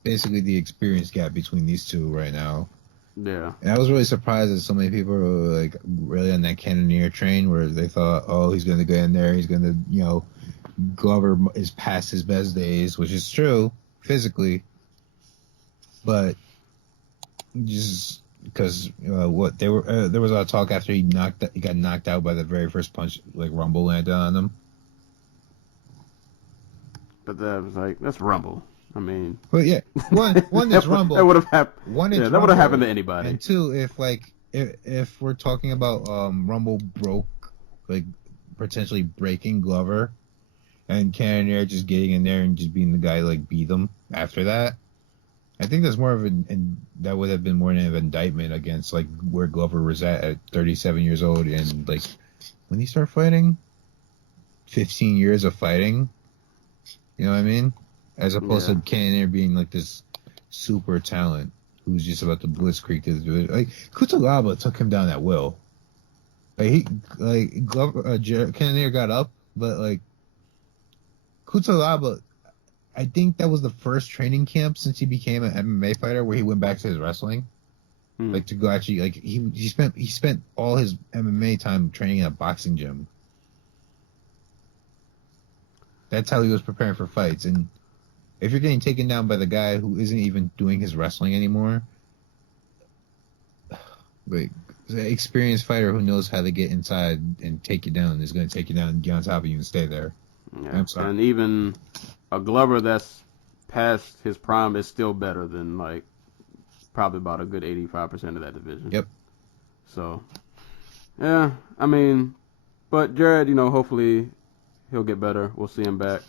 basically the experience gap between these two right now. Yeah. And I was really surprised that so many people were like really on that cannoneer train where they thought, oh, he's gonna go in there, he's gonna, you know, Glover is past his best days, which is true physically, but just because what they were there was a lot of talk after he got knocked out by the very first punch, like Rumble landed on him. But that was like, that's Rumble. I mean, but yeah, one is Rumble. That would have happened. One is that would have happened to anybody. And 2, if we're talking about Rumble broke, like potentially breaking Glover, and Cannoneer just getting in there and just being the guy like beat them after that, I think that's more of that would have been more of an indictment against like where Glover was at 37 years old and like when he started fighting, 15 years of fighting. You know what I mean? As opposed to Cannoneer being like this super talent who's just about to blitzkrieg to do it. Like Kutalaba took him down at will. Like Glover, Cannoneer got up, but like Kutalaba, I think that was the first training camp since he became an MMA fighter where he went back to his wrestling. Like to go actually like he spent all his MMA time training in a boxing gym. That's how he was preparing for fights. And if you're getting taken down by the guy who isn't even doing his wrestling anymore, like an experienced fighter who knows how to get inside and take you down is going to take you down and get on top of you and stay there. Yeah. I'm sorry. And even a Glover that's past his prime is still better than like probably about a good 85% of that division. Yep. So, yeah, I mean, but Jared, you know, hopefully he'll get better. We'll see him back.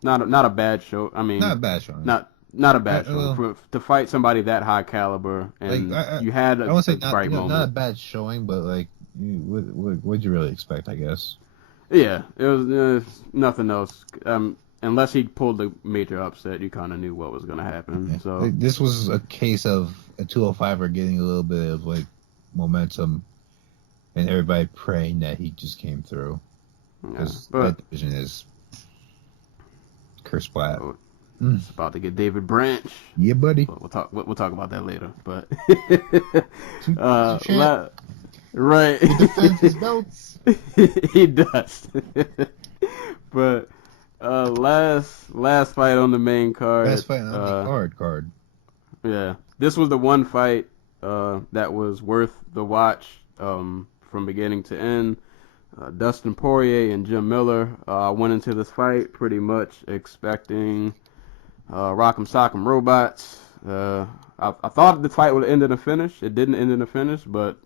Not a bad show. I mean, not a bad show. Not a bad show to fight somebody that high caliber, and like, you had a bright moment. Not a bad showing, but like, what'd you really expect? I guess. Yeah, it was nothing else. Unless he pulled the major upset, you kind of knew what was going to happen. Yeah. So like, this was a case of a 205er getting a little bit of like momentum, and everybody praying that he just came through. Because that division is curse flat. It's about to get David Branch. Yeah, buddy. We'll talk about that later. But right, he defends his belts. He does. But last fight on the main card. Last fight on the card. Yeah, this was the one fight that was worth the watch from beginning to end. Dustin Poirier and Jim Miller went into this fight pretty much expecting Rock'em Sock'em Robots. I thought the fight would end in a finish. It didn't end in a finish, but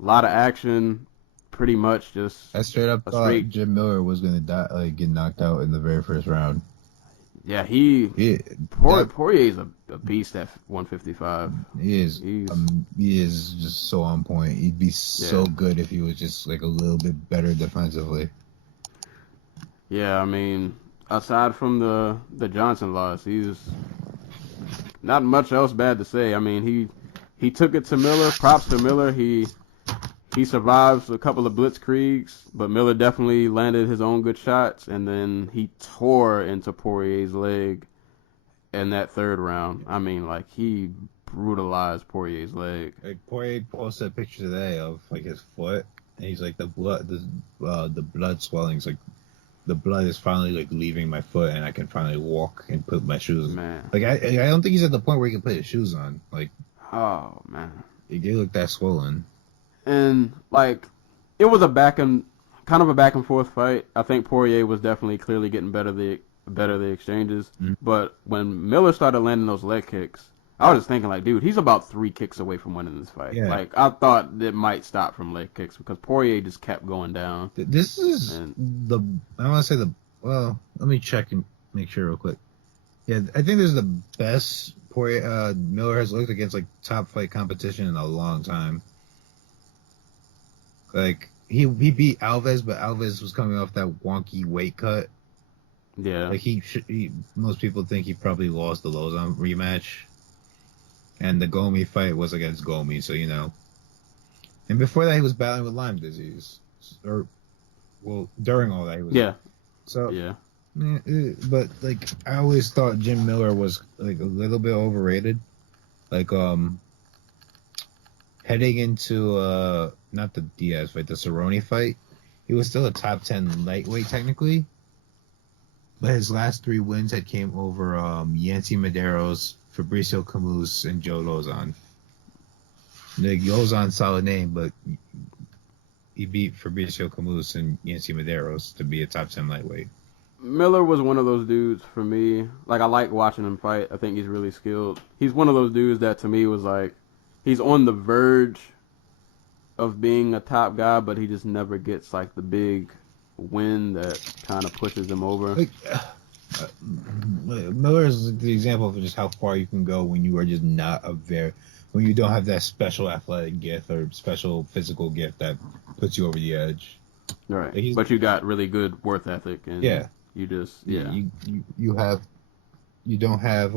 a lot of action. Pretty much just. I straight up thought Jim Miller was gonna get knocked out in the very first round. Yeah, Poirier's a beast at 155. He is just so on point. He'd be so good if he was just like a little bit better defensively. Yeah, I mean, aside from the Johnson loss, he's not much else bad to say. I mean, he took it to Miller. Props to Miller. He he survives a couple of blitzkriegs, but Miller definitely landed his own good shots, and then he tore into Poirier's leg in that third round. I mean, like, he brutalized Poirier's leg. Like Poirier posted a picture today of like his foot, and he's like the blood swelling's like the blood is finally like leaving my foot, and I can finally walk and put my shoes. Man, Like I don't think he's at the point where he can put his shoes on. Like, oh man, they look that swollen. And like, it was kind of a back and forth fight. I think Poirier was definitely clearly getting better the exchanges. Mm-hmm. But when Miller started landing those leg kicks, I was just thinking like, dude, he's about 3 kicks away from winning this fight. Yeah. Like, I thought it might stop from leg kicks because Poirier just kept going down. This is I want to say well, let me check and make sure real quick. Yeah, I think this is the best Poirier Miller has looked against like top flight competition in a long time. Like, he beat Alves, but Alves was coming off that wonky weight cut. Yeah. Like, most people think he probably lost the Lozon rematch. And the Gomi fight was against Gomi, so, you know. And before that, he was battling with Lyme disease. During all that, he was. Yeah. So, yeah. But, like, I always thought Jim Miller was, like, a little bit overrated. Like, heading into, not the Diaz fight, the Cerrone fight, he was still a top 10 lightweight, technically. But his last 3 wins had came over Yancy Medeiros, Fabricio Camus, and Joe Lozon. Like, Lozon, solid name, but he beat Fabricio Camus and Yancy Medeiros to be a top 10 lightweight. Miller was one of those dudes for me. Like, I like watching him fight. I think he's really skilled. He's one of those dudes that to me was like, he's on the verge of being a top guy, but he just never gets like the big win that kind of pushes him over. Like, Miller is the example of just how far you can go when you are just not when you don't have that special athletic gift or special physical gift that puts you over the edge. Right. Like, but you got really good work ethic, and you just you don't have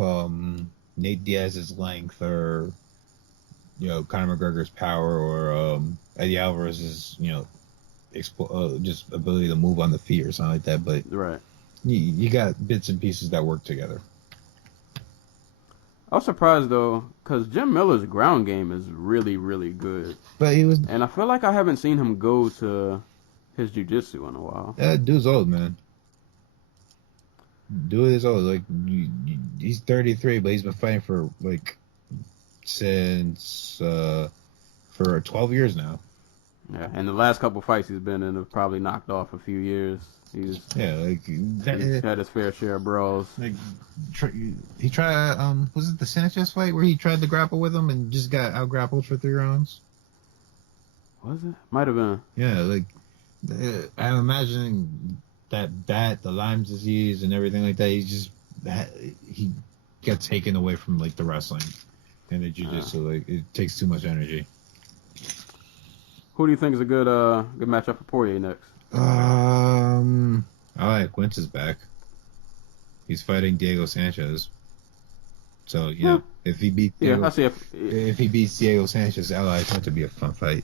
Nate Diaz's length or, you know, Conor McGregor's power or Eddie Alvarez's, you know, just ability to move on the feet or something like that. But right. You got bits and pieces that work together. I was surprised though, because Jim Miller's ground game is really, really good. But he was, and I feel like I haven't seen him go to his jiu-jitsu in a while. That dude's old, man. Dude is old. Like, he's 33, but he's been fighting for like since for 12 years now. Yeah, and the last couple fights he's been in have probably knocked off a few years. He's had his fair share of brawls. Like, he tried. Was it the Sanchez fight where he tried to grapple with him and just got out grappled for 3 rounds? Was it? Might have been. Yeah, like, I'm imagining that the Lyme disease and everything like that. He got taken away from like the wrestling and the jiu-jitsu. Like, it takes too much energy. Who do you think is a good matchup for Poirier next? I like Quince is back. He's fighting Diego Sanchez. So, you know, if he beats if he beats Diego Sanchez, ally, it's going to be a fun fight.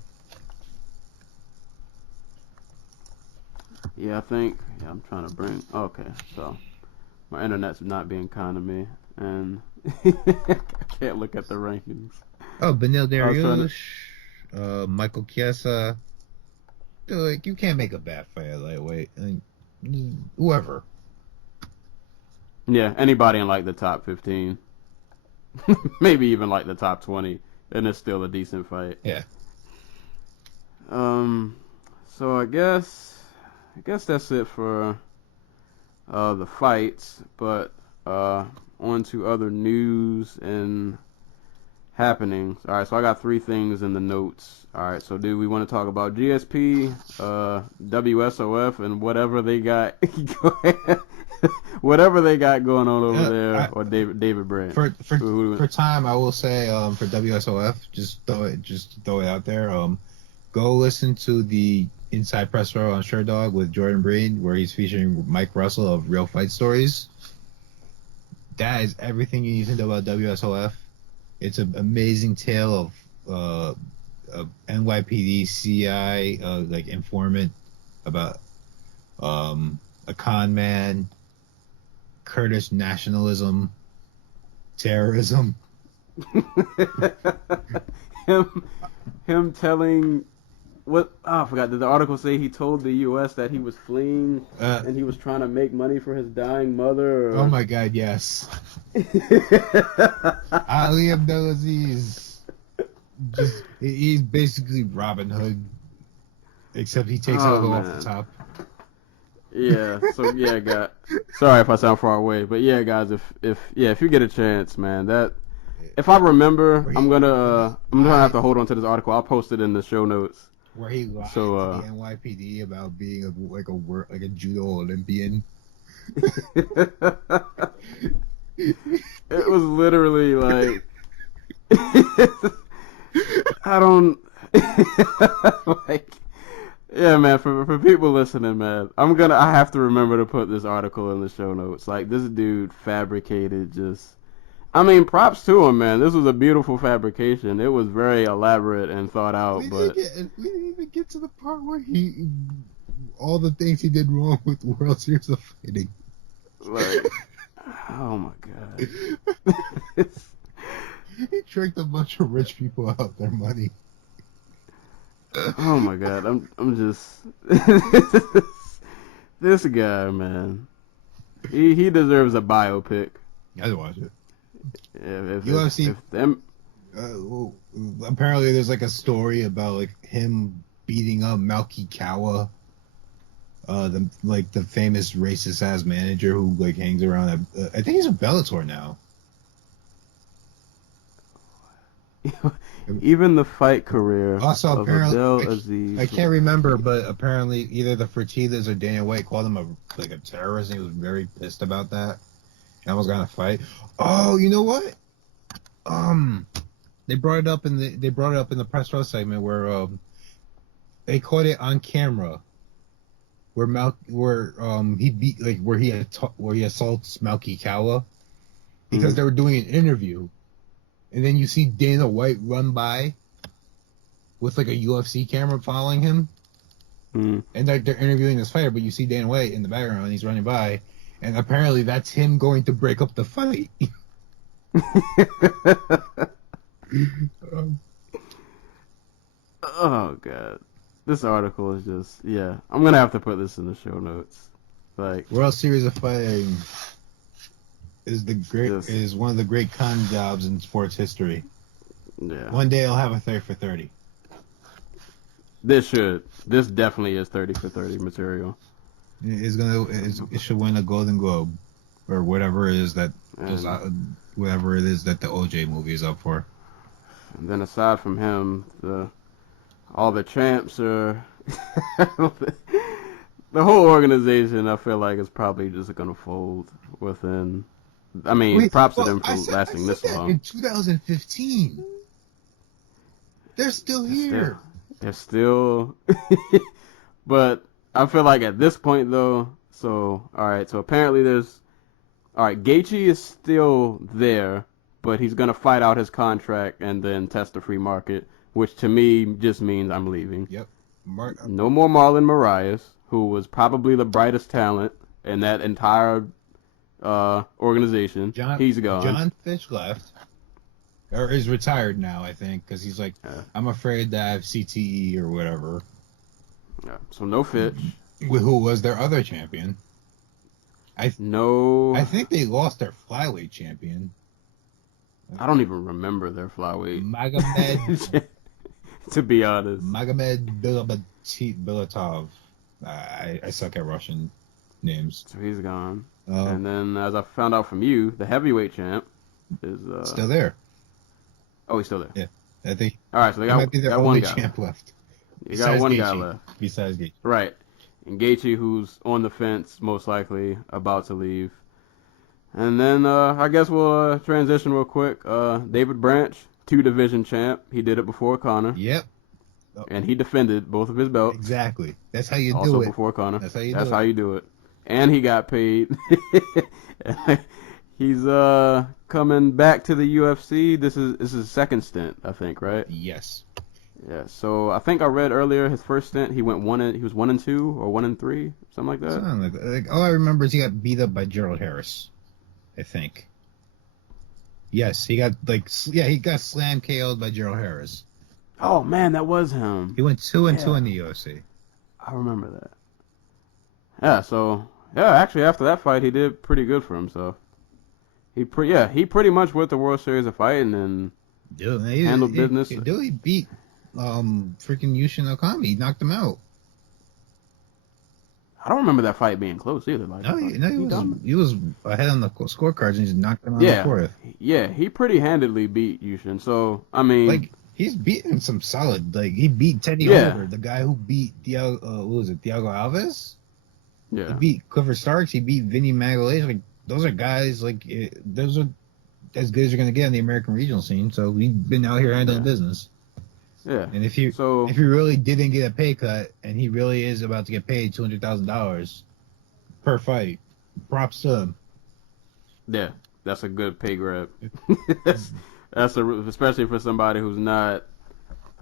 Yeah, I think. Yeah, I'm trying to bring. Okay, so my internet's not being kind to me, and I can't look at the rankings. Oh, Benil Dariush, Michael Chiesa. Dude, like, you can't make a bad fight at lightweight. I mean, whoever. Yeah, anybody in like the top 15, maybe even like the top 20, and it's still a decent fight. Yeah. So I guess that's it for the fights, but on to other news and happenings. All right, so I got 3 things in the notes. All right, so do we want to talk about GSP, WSOF, and whatever they got, whatever they got going on over there, or David Brand? For time, I will say for WSOF, just throw it out there. Go listen to the Inside Press Row on Sherdog with Jordan Breen, where he's featuring Mike Russell of Real Fight Stories. That is everything you need to know about WSOF. It's an amazing tale of a NYPD CI like informant about a con man, Kurdish nationalism, terrorism. him telling what I forgot. Did the article say he told the U.S. that he was fleeing and he was trying to make money for his dying mother? Or... Oh my God, yes. Ali Aziz, just he's basically Robin Hood, except he takes it all off the top. Yeah. So yeah, guys. Sorry if I sound far away, but yeah, guys. If you get a chance, man, that. If I remember, I'm gonna have to hold on to this article. I'll post it in the show notes. Where he lied to the NYPD about being a judo Olympian. It was literally like I don't like. Yeah, man. For people listening, man, I have to remember to put this article in the show notes. Like this dude fabricated just. I mean, props to him, man. This was a beautiful fabrication. It was very elaborate and thought out. We didn't even get to the part where all the things he did wrong with the World Series of Fighting. Like, oh my God. He tricked a bunch of rich people out their money. Oh my God. I'm just this guy, man. He deserves a biopic. I'd watch it. UFC. Apparently, there's like a story about like him beating up Malky Kawa, the famous racist ass manager who like hangs around. I think he's a Bellator now. Even the fight career. Also, of Ali apparently, Aziz. I can't remember, but apparently either the Fertitas or Dana White called him a terrorist, and he was very pissed about that. And I was gonna fight. Oh, you know what? They brought it up in the press row segment where they caught it on camera where he assaults Malky Kawa because they were doing an interview, and then you see Dana White run by with like a UFC camera following him, and like they're interviewing this fighter, but you see Dana White in the background and he's running by. And apparently that's him going to break up the fight. Oh, God. This article is just, yeah. I'm going to have to put this in the show notes. Like World Series of Fighting is one of the great con jobs in sports history. Yeah. One day I'll have a 30 for 30. This definitely is 30 for 30 material. It should win a Golden Globe or whatever it is that the OJ movie is up for. And then aside from him, all the champs are the whole organization. I feel like is probably just gonna fold within. I mean, props to them for lasting this long. In 2015, they're still here. They're still, but. I feel like at this point, though, so apparently Gaethje is still there, but he's going to fight out his contract and then test the free market, which to me just means I'm leaving. Yep. No more Marlon Moraes, who was probably the brightest talent in that entire organization. He's gone. John Fitch left, or is retired now, I think, because he's like, I'm afraid that I have CTE or whatever. Yeah, so no Fitch. Who was their other champion? I think they lost their flyweight champion. I don't even remember their flyweight. Magomed. To be honest. Magomed Bilatov. I suck at Russian names. So he's gone. And then, as I found out from you, the heavyweight champ is still there. Oh, he's still there. Yeah, I think. All right, so they got their one only guy champ left. You got one guy left. Besides Gaethje. Right. And Gaethje, who's on the fence, most likely about to leave. And then I guess we'll transition real quick. David Branch, 2-division champ. He did it before Conor. Yep. And he defended both of his belts. Exactly. That's how you do it. Also before Conor. That's how you do it. And he got paid. He's coming back to the UFC. This is his second stint, I think, right? Yes. Yeah, so I think I read earlier his first stint he went he was 1-2 or 1-3, something like that. Something like that. Like, all I remember is he got beat up by Gerald Harris, I think. Yes, he got he got slam KO'd by Gerald Harris. Oh man, that was him. He went 2-2 in the UFC. I remember that. Yeah, so actually after that fight he did pretty good for himself. He pretty much went the World Series of Fighting and handled business. He beat freaking Yushin Okami. He knocked him out. I don't remember that fight being close either. Like, he was ahead on the scorecards and just knocked him out in the fourth. Yeah, he pretty handedly beat Yushin. So I mean, like he's beaten some solid. Like he beat Teddy Holder, the guy who beat Thiago Alves. Yeah, he beat Clifford Starks. He beat Vinny Magalhaes. Like those are guys. Like those are as good as you're gonna get in the American regional scene. So we've been out here handling business. Yeah. And if he really didn't get a pay cut and he really is about to get paid $200,000 per fight, props to him. Yeah, that's a good pay grab. that's especially for somebody who's not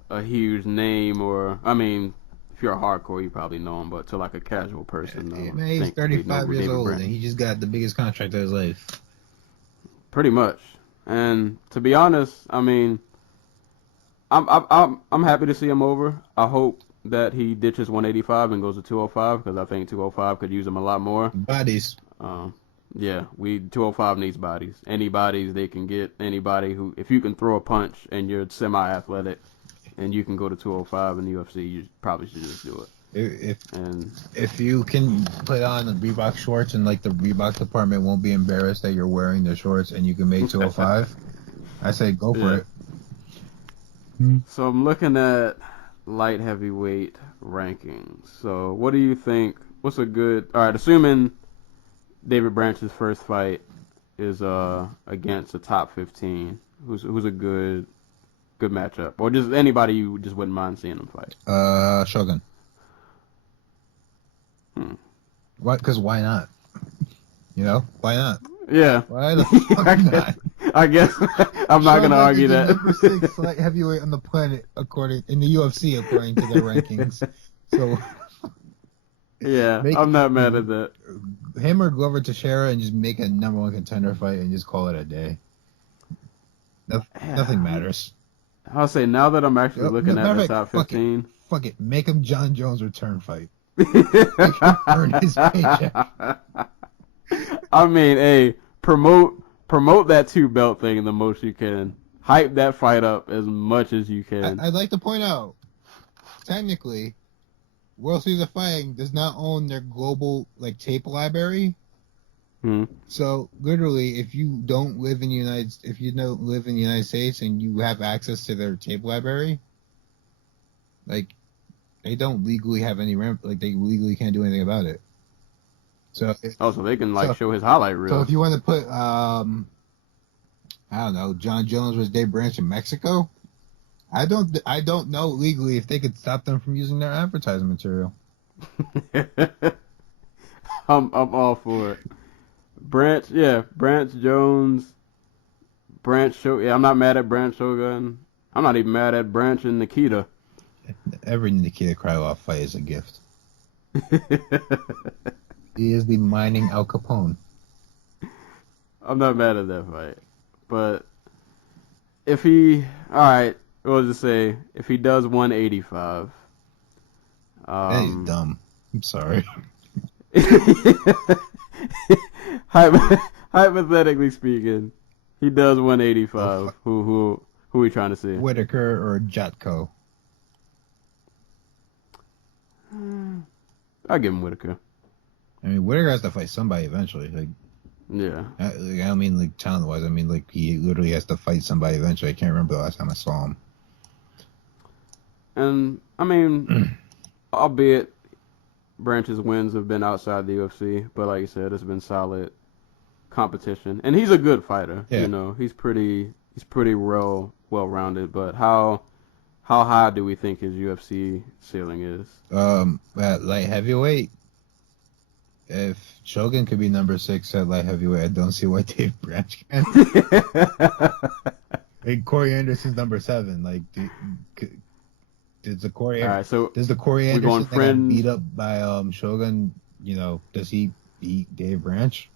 a huge name, or I mean, if you're a hardcore, you probably know him, but to like a casual person, man, he's 35 years old and he just got the biggest contract of his life. Pretty much. And to be honest, I mean, I'm happy to see him over. I hope that he ditches 185 and goes to 205 because I think 205 could use him a lot more. Bodies. Yeah, 205 needs bodies. Any bodies they can get. Anybody who, if you can throw a punch and you're semi-athletic and you can go to 205 in the UFC, you probably should just do it. If you can put on the Reebok shorts and like the Reebok department won't be embarrassed that you're wearing their shorts and you can make 205, I say go for it. So I'm looking at light heavyweight rankings. So what do you think? What's a good? All right, assuming David Branch's first fight is against a top 15, who's a good matchup, or just anybody you just wouldn't mind seeing him fight? Shogun. What? Because why not? You know, why not? Yeah. Why the fuck not? I guess I'm not going to argue that. Number 6 light heavyweight on the planet, in the UFC, according to their rankings. So, yeah, I'm not mad at that. Him or Glover Teixeira and just make a number 1 contender fight and just call it a day. Nothing matters. I'll say now that I'm actually looking at the top 15. Fuck it. Make him John Jones' return fight. Make him earn his paycheck. I mean, hey, promote that 2-belt thing the most you can. Hype that fight up as much as you can. I'd like to point out, technically, World Series of Fighting does not own their global tape library. So literally, if you don't live in the United States and you have access to their tape library, they don't legally have any they legally can't do anything about it. So they can show his highlight reel. So if you want to put I don't know, John Jones versus Dave Branch in Mexico, I don't know legally if they could stop them from using their advertising material. I'm all for it. Branch Jones, I'm not mad at Branch Shogun. I'm not even mad at Branch and Nikita. Every Nikita Krylov fight is a gift. He is the mining Al Capone. I'm not mad at that fight. But if he... Alright, we'll just say, if he does 185... that is dumb. I'm sorry. Hypothetically speaking, he does 185. Who are we trying to see? Whitaker or Jotko? I'll give him Whitaker. I mean, Whitaker has to fight somebody eventually. Yeah. I don't mean talent-wise. I mean he literally has to fight somebody eventually. I can't remember the last time I saw him. And I mean, albeit Branch's wins have been outside the UFC, but like you said, it's been solid competition, and he's a good fighter. Yeah. You know, he's pretty well-rounded. But how high do we think his UFC ceiling is? At light heavyweight, if Shogun could be number 6 at light heavyweight, I don't see why Dave Branch can. Corey Anderson's number 7. Does the All right, so Corey we're going Anderson that got friends. beat up by Shogun, does he beat Dave Branch?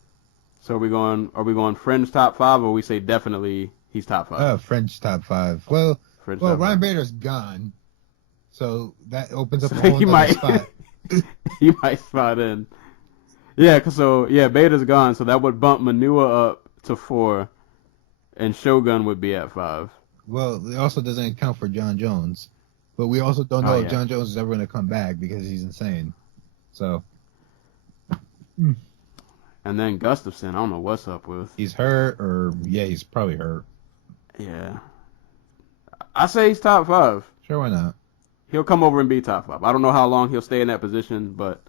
So are we going Friends top 5, or we say definitely he's top 5? French top 5. Well, Friends well, top Ryan 5. Bader's gone, so that opens up So a whole he other might spot. he might spot in. Yeah, Bader's gone, so that would bump Manua up to 4, and Shogun would be at 5. Well, it also doesn't account for John Jones, but we also don't Oh know if yeah. John Jones is ever going to come back because he's insane. So And then Gustafson, I don't know what's up with. he's hurt, or he's probably hurt. Yeah. I say he's top 5. Sure, why not? He'll come over and be top 5. I don't know how long he'll stay in that position, but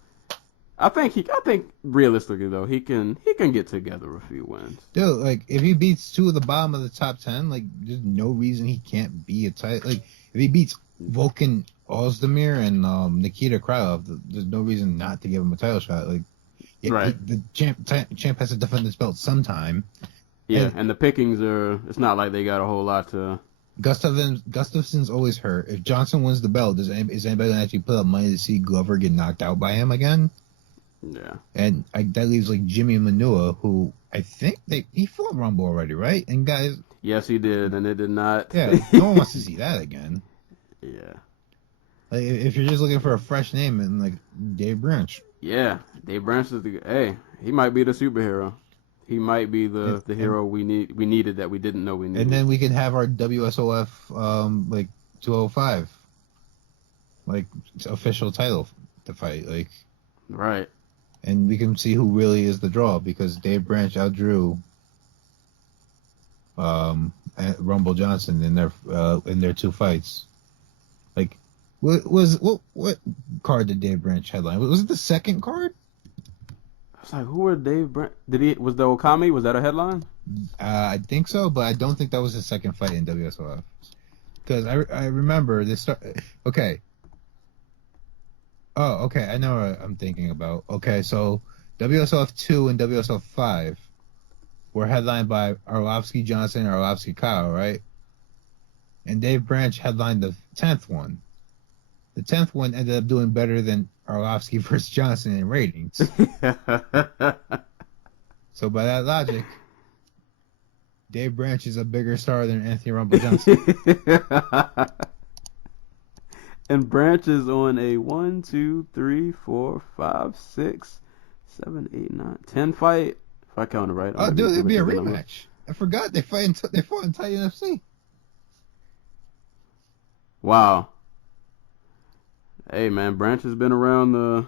I think realistically though, he can get together a few wins. Dude, like if he beats 2 of the bottom of the top 10, like there's no reason he can't be a title. Like if he beats Volkan Ozdemir and Nikita Krylov, there's no reason not to give him a title shot. Like, Right. the champ has to defend this belt sometime. Yeah, and the pickings it's not like they got a whole lot to. Gustafson's always hurt. If Johnson wins the belt, is anybody gonna actually put up money to see Glover get knocked out by him again? Yeah. And that leaves like Jimmy Manua, who I think he fought Rumble already, right? And guys, Yes, he did, and it did not. yeah, no one wants to see that again. Yeah. Like if you're just looking for a fresh name, and like Dave Branch. Yeah, Dave Branch is he might be the superhero. He might be the hero we needed that we didn't know we needed. And then we can have our WSOF like 205, like official title to fight, like Right. and we can see who really is the draw because Dave Branch outdrew Rumble Johnson in their 2 fights. Like what card did Dave Branch headline? Was it the second card? I was like, who were Dave Branch? Was the Okami? Was that a headline? I think so, but I don't think that was his second fight in WSOF. Because I remember this. Okay. Oh, okay. I know what I'm thinking about. Okay, so WSOF 2 and WSOF 5 were headlined by Arlovsky Johnson and Arlovsky Kyle, right? And Dave Branch headlined the 10th one. The 10th one ended up doing better than Arlovsky versus Johnson in ratings. So by that logic, Dave Branch is a bigger star than Anthony Rumble Johnson. And Branch is on a 1, 2, 3, 4, 5, 6, 7, 8, 9, 10 fight. If I counted right. Oh, dude, it'd be a rematch. I forgot they fought in Titan UFC. Wow. Hey man, Branch has been around the.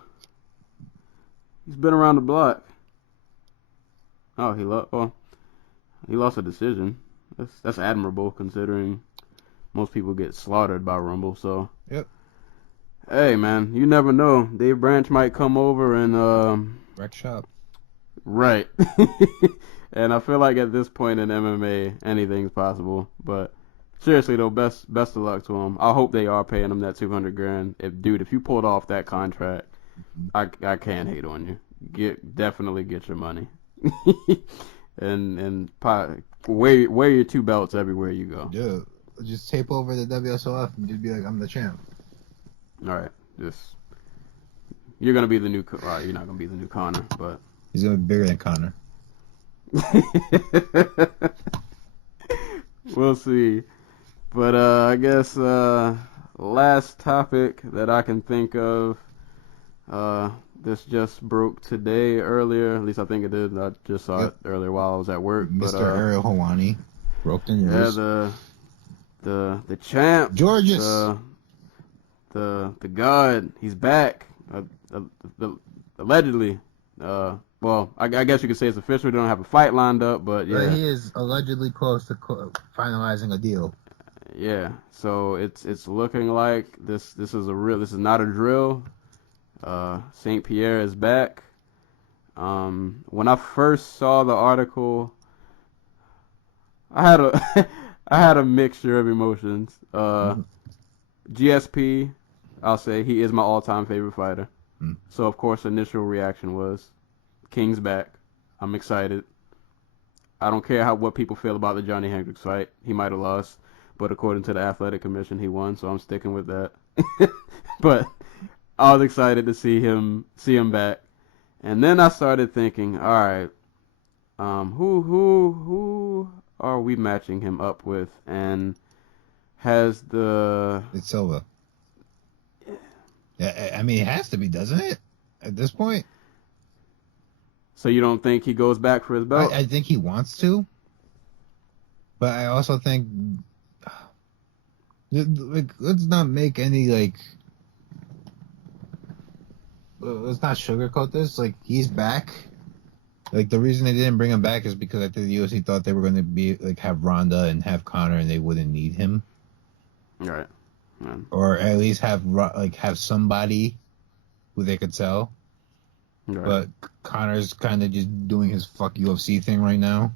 He's been around the block. Oh, he lost a decision. That's admirable considering most people get slaughtered by Rumble. So. Yep. Hey man, you never know. Dave Branch might come over and Wreck shop. Right. And I feel like at this point in MMA, anything's possible. But seriously though, best of luck to him. I hope they are paying him that $200,000. If you pulled off that contract, I can't hate on you. Definitely get your money. and wear your 2 belts everywhere you go. Dude, just tape over the WSOF and just be like, I'm the champ. All right, you're gonna be the new. You're not gonna be the new Connor, but he's gonna be bigger than Connor. We'll see. But I guess last topic that I can think of. This just broke today earlier. At least I think it did. I just saw it earlier while I was at work. Mr. Ariel Helwani broke the news. Yeah, the champ, Georges. The god, he's back. Allegedly. Well, I guess you could say it's official. We don't have a fight lined up, but yeah. But he is allegedly close to finalizing a deal. Yeah. So it's looking like this is not a drill. St. Pierre is back. When I first saw the article, I had a mixture of emotions. GSP, I'll say he is my all-time favorite fighter. So of course, initial reaction was, King's back. I'm excited. I don't care what people feel about the Johnny Hendricks fight. He might have lost, but according to the Athletic Commission, he won. So I'm sticking with that. But I was excited to see him back. And then I started thinking, all right, who are we matching him up with? And has the It's Silva. Yeah, I mean, it has to be, doesn't it? At this point, so you don't think he goes back for his belt? I think he wants to, but I also think, like, let's not make any like, let's not sugarcoat this. Like, he's back. Like, the reason they didn't bring him back is because I think the UFC thought they were going to be like have Ronda and have Conor, and they wouldn't need him. Right. Or at least have somebody who they could sell. Right. But Connor's kind of just doing his fuck UFC thing right now.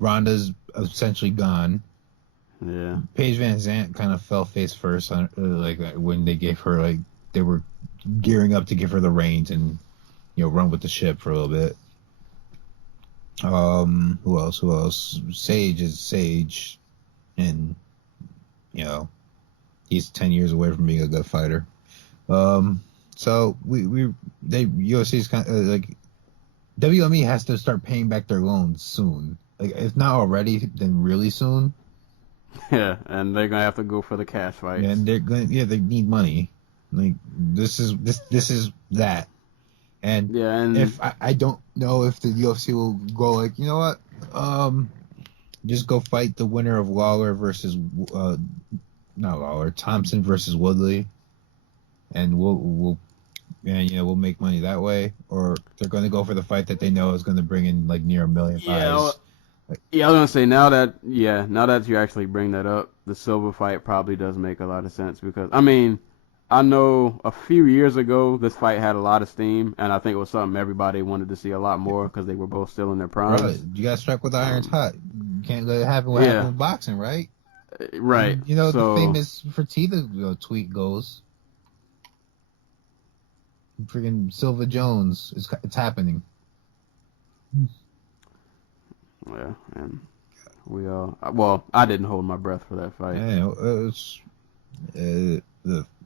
Ronda's essentially gone. Yeah. Paige Van Zant kind of fell face first on when they gave her they were gearing up to give her the reins and run with the ship for a little bit. Who else? Sage is Sage, and he's 10 years away from being a good fighter. So UFC's kind of like WME has to start paying back their loans soon. Like, if not already, then really soon. Yeah, and they're gonna have to go for the cash fights. And they're they need money. Like, this is that. And if I don't know if the UFC will go like, you know what, just go fight the winner of Lawler versus not Lawler, Thompson versus Woodley, and we'll make money that way, or they're going to go for the fight that they know is going to bring in like near $1 million. Yeah, I was gonna say now that you actually bring that up, the Silva fight probably does make a lot of sense, because I know a few years ago this fight had a lot of steam, and I think it was something everybody wanted to see a lot more because they were both still in their primes. Right. You got to strike with the iron's hot. You can't let it happen what happened with boxing, right? Right. And, the famous Fertitta tweet goes, freaking Silva Jones, it's happening. Yeah, and we all. I didn't hold my breath for that fight. Yeah,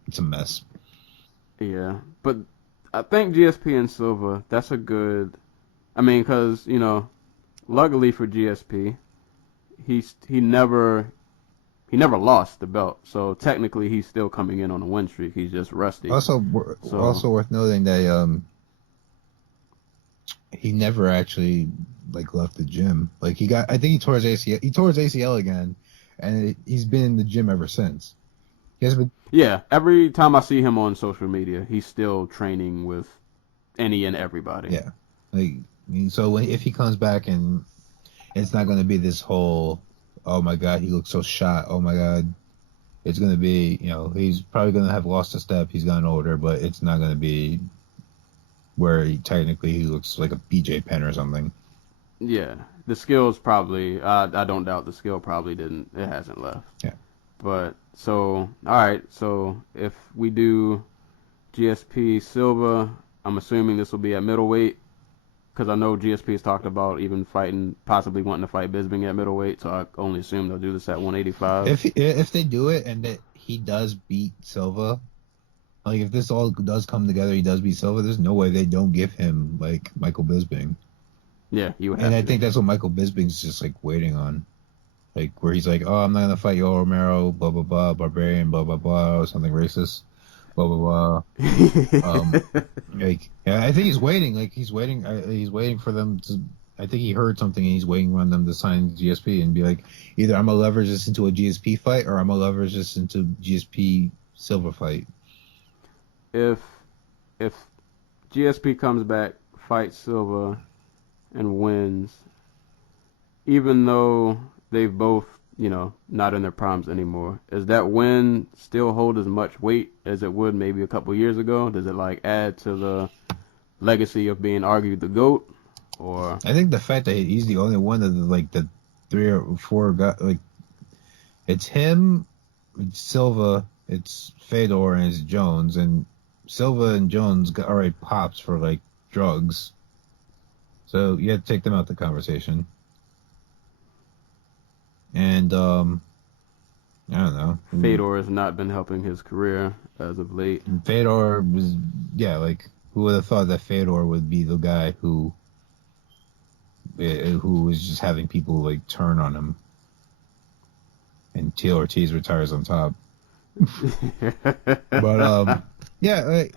it's a mess. Yeah, but I think GSP and Silva, that's a good. Because luckily for GSP, he never lost the belt, so technically he's still coming in on a win streak. He's just rusty. Also worth noting that he never actually left the gym. I think he tore his ACL. He tore his ACL again, and he's been in the gym ever since. He has been. Yeah, every time I see him on social media, he's still training with any and everybody. Yeah, so if he comes back, and it's not going to be this whole, oh my god, he looks so shot. Oh my god, it's going to be, he's probably going to have lost a step. He's gotten older, but it's not going to be where he looks like a BJ Penn or something. Yeah, the skills probably. I don't doubt the skill probably didn't. It hasn't left. Yeah. But all right. So if we do GSP Silva, I'm assuming this will be at middleweight, because I know GSP has talked about even possibly wanting to fight Bisping at middleweight. So I only assume they'll do this at 185. If they do it and that he does beat Silva, if this all does come together, he does beat Silva, there's no way they don't give him Michael Bisping. Yeah, you would. And I think that's what Michael Bisping's just waiting on. Where he's like, oh, I'm not going to fight Yoel Romero, blah, blah, blah, Barbarian, blah, blah, blah, or something racist, blah, blah, blah. I think he's waiting. He's waiting for them to, I think he heard something and he's waiting on them to sign GSP and be like, either I'm going to leverage this into a GSP fight or I'm going to leverage this into GSP Silva fight. If GSP comes back, fights Silva, and wins, even though they've both, not in their primes anymore, does that win still hold as much weight as it would maybe a couple years ago? Does it add to the legacy of being argued the GOAT? Or I think the fact that he's the only one of the 3 or 4 guys, it's him, it's Silva, it's Fedor, and it's Jones, and Silva and Jones got already pops for drugs, so you have to take them out the conversation. And I don't know. Fedor has not been helping his career as of late. And Fedor was, yeah, like, who would have thought that Fedor would be the guy who was just having people, like, turn on him. And Teal Ortiz retires on top. But, yeah, like,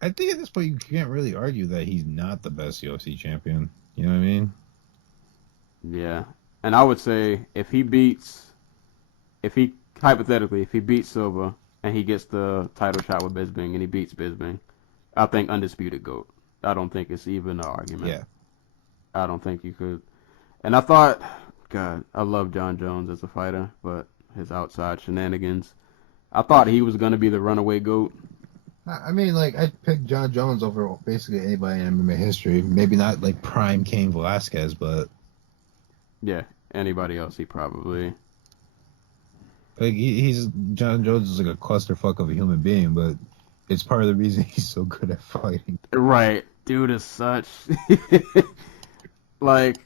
I think at this point you can't really argue that he's not the best UFC champion. You know what I mean? Yeah. And I would say if he beats Silva and he gets the title shot with Bisping and he beats Bisping, I think undisputed GOAT. I don't think it's even an argument. Yeah. I don't think you could. And I thought, God, I love John Jones as a fighter, but his outside shenanigans. I thought he was going to be the runaway GOAT. I mean, like, I'd pick John Jones over basically anybody in MMA history. Maybe not, like, prime Cain Velasquez, but... Yeah, anybody else he probably... Like, John Jones is like a clusterfuck of a human being, but it's part of the reason he's so good at fighting. Right. Dude is such... like,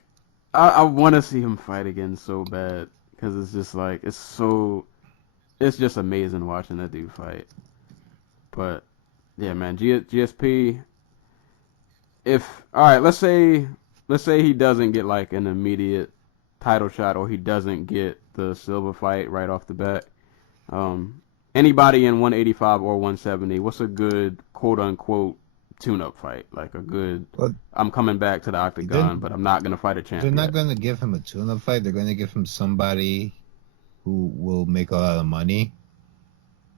I want to see him fight again so bad, because it's just like, it's just amazing watching that dude fight. But, yeah, man, GSP, alright, let's say he doesn't get, like, an immediate title shot, or he doesn't get the Silva fight right off the bat. Anybody in 185 or 170, what's a good quote-unquote tune-up fight? Like a good, I'm coming back to the octagon, but I'm not going to fight a champ. They're not going to give him a tune-up fight. They're going to give him somebody who will make a lot of money.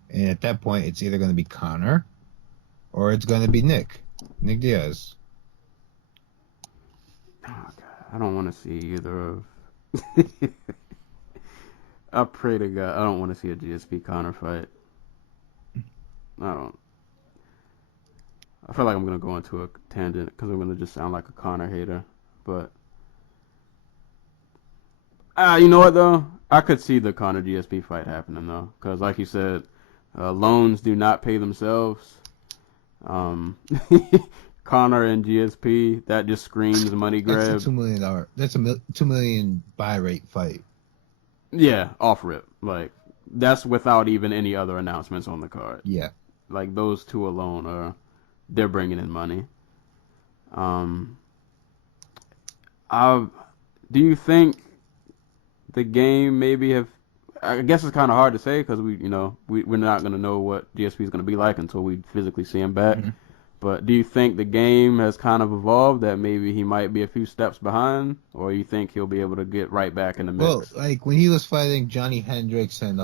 And at that point, it's either going to be Conor or it's going to be Nick Diaz. Oh, God. I don't want to see either of... I pray to God I don't want to see a GSP Conor fight. I feel like I'm going to go into a tangent because I'm going to just sound like a Conor hater. But, you know what, though? I could see the Conor GSP fight happening, though. Because, like you said, loans do not pay themselves. Conor and GSP, that just screams money grab. That's a $2 million. That's a $2 million buy rate fight. Yeah, off rip. Like, that's without even any other announcements on the card. Yeah. Like, those two alone they're bringing in money. Do you think the game maybe I guess it's kind of hard to say because we're not going to know what GSP is going to be like until we physically see him back. Mm-hmm. But do you think the game has kind of evolved that maybe he might be a few steps behind, or you think he'll be able to get right back in the mix? Well, like when he was fighting Johnny Hendricks and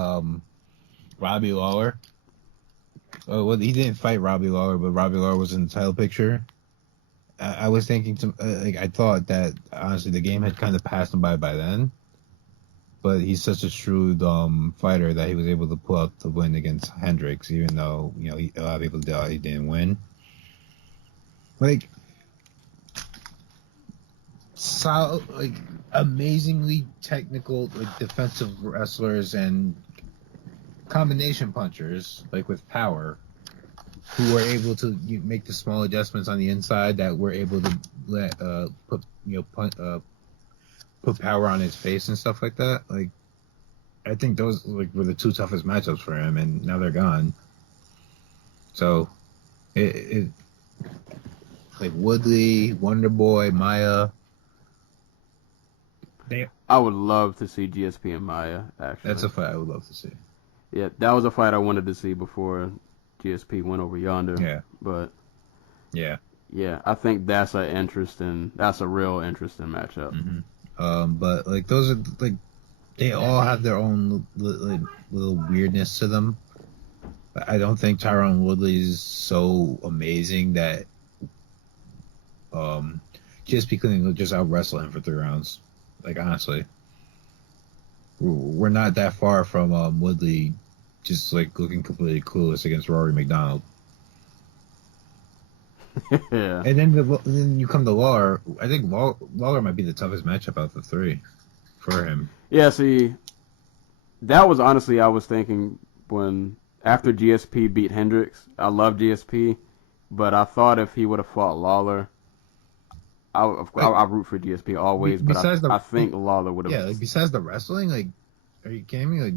Robbie Lawler. Well, he didn't fight Robbie Lawler, but Robbie Lawler was in the title picture. I was thinking, I thought that honestly the game had kind of passed him by then. But he's such a shrewd fighter that he was able to pull out the win against Hendricks, even though a lot of people thought he didn't win. Like, amazingly technical, like defensive wrestlers and combination punchers, like with power, who were able to make the small adjustments on the inside that were able to put power on his face and stuff like that. Like, I think those were the two toughest matchups for him, and now they're gone. So, it like Woodley, Wonderboy, Maya. I would love to see GSP and Maya, actually. That's a fight I would love to see. Yeah, that was a fight I wanted to see before GSP went over yonder. Yeah. But yeah, I think that's a real interesting matchup. Mm-hmm. But like those are like they all have their own little weirdness to them. But I don't think Tyron Woodley is so amazing that GSP couldn't just out wrestle him for 3 rounds. Like honestly, we're not that far from Woodley just like looking completely clueless against Rory McDonald. Yeah. And then you come to Lawler. I think Lawler might be the toughest matchup out of the 3 for him. Yeah, see, that was honestly I was thinking after GSP beat Hendricks. I love GSP, but I thought if he would have fought Lawler, I root for GSP always. But I think Lawler would have. Yeah, like besides the wrestling, like Are you kidding me? Like,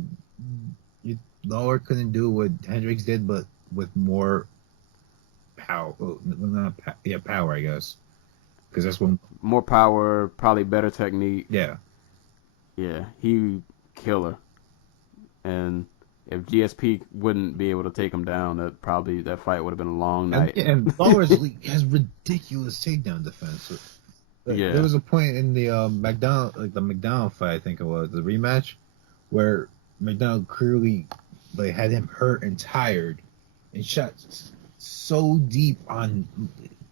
Lawler couldn't do what Hendricks did, but with more power. Well, not power, I guess. Because that's when. More power, probably better technique. Yeah. Yeah, he killer. And if GSP wouldn't be able to take him down, that fight would have been a long night. And Lawler has ridiculous takedown defense. Yeah. There was a point in the McDonald fight, I think it was, the rematch, where McDonald clearly had him hurt and tired, and shot so deep on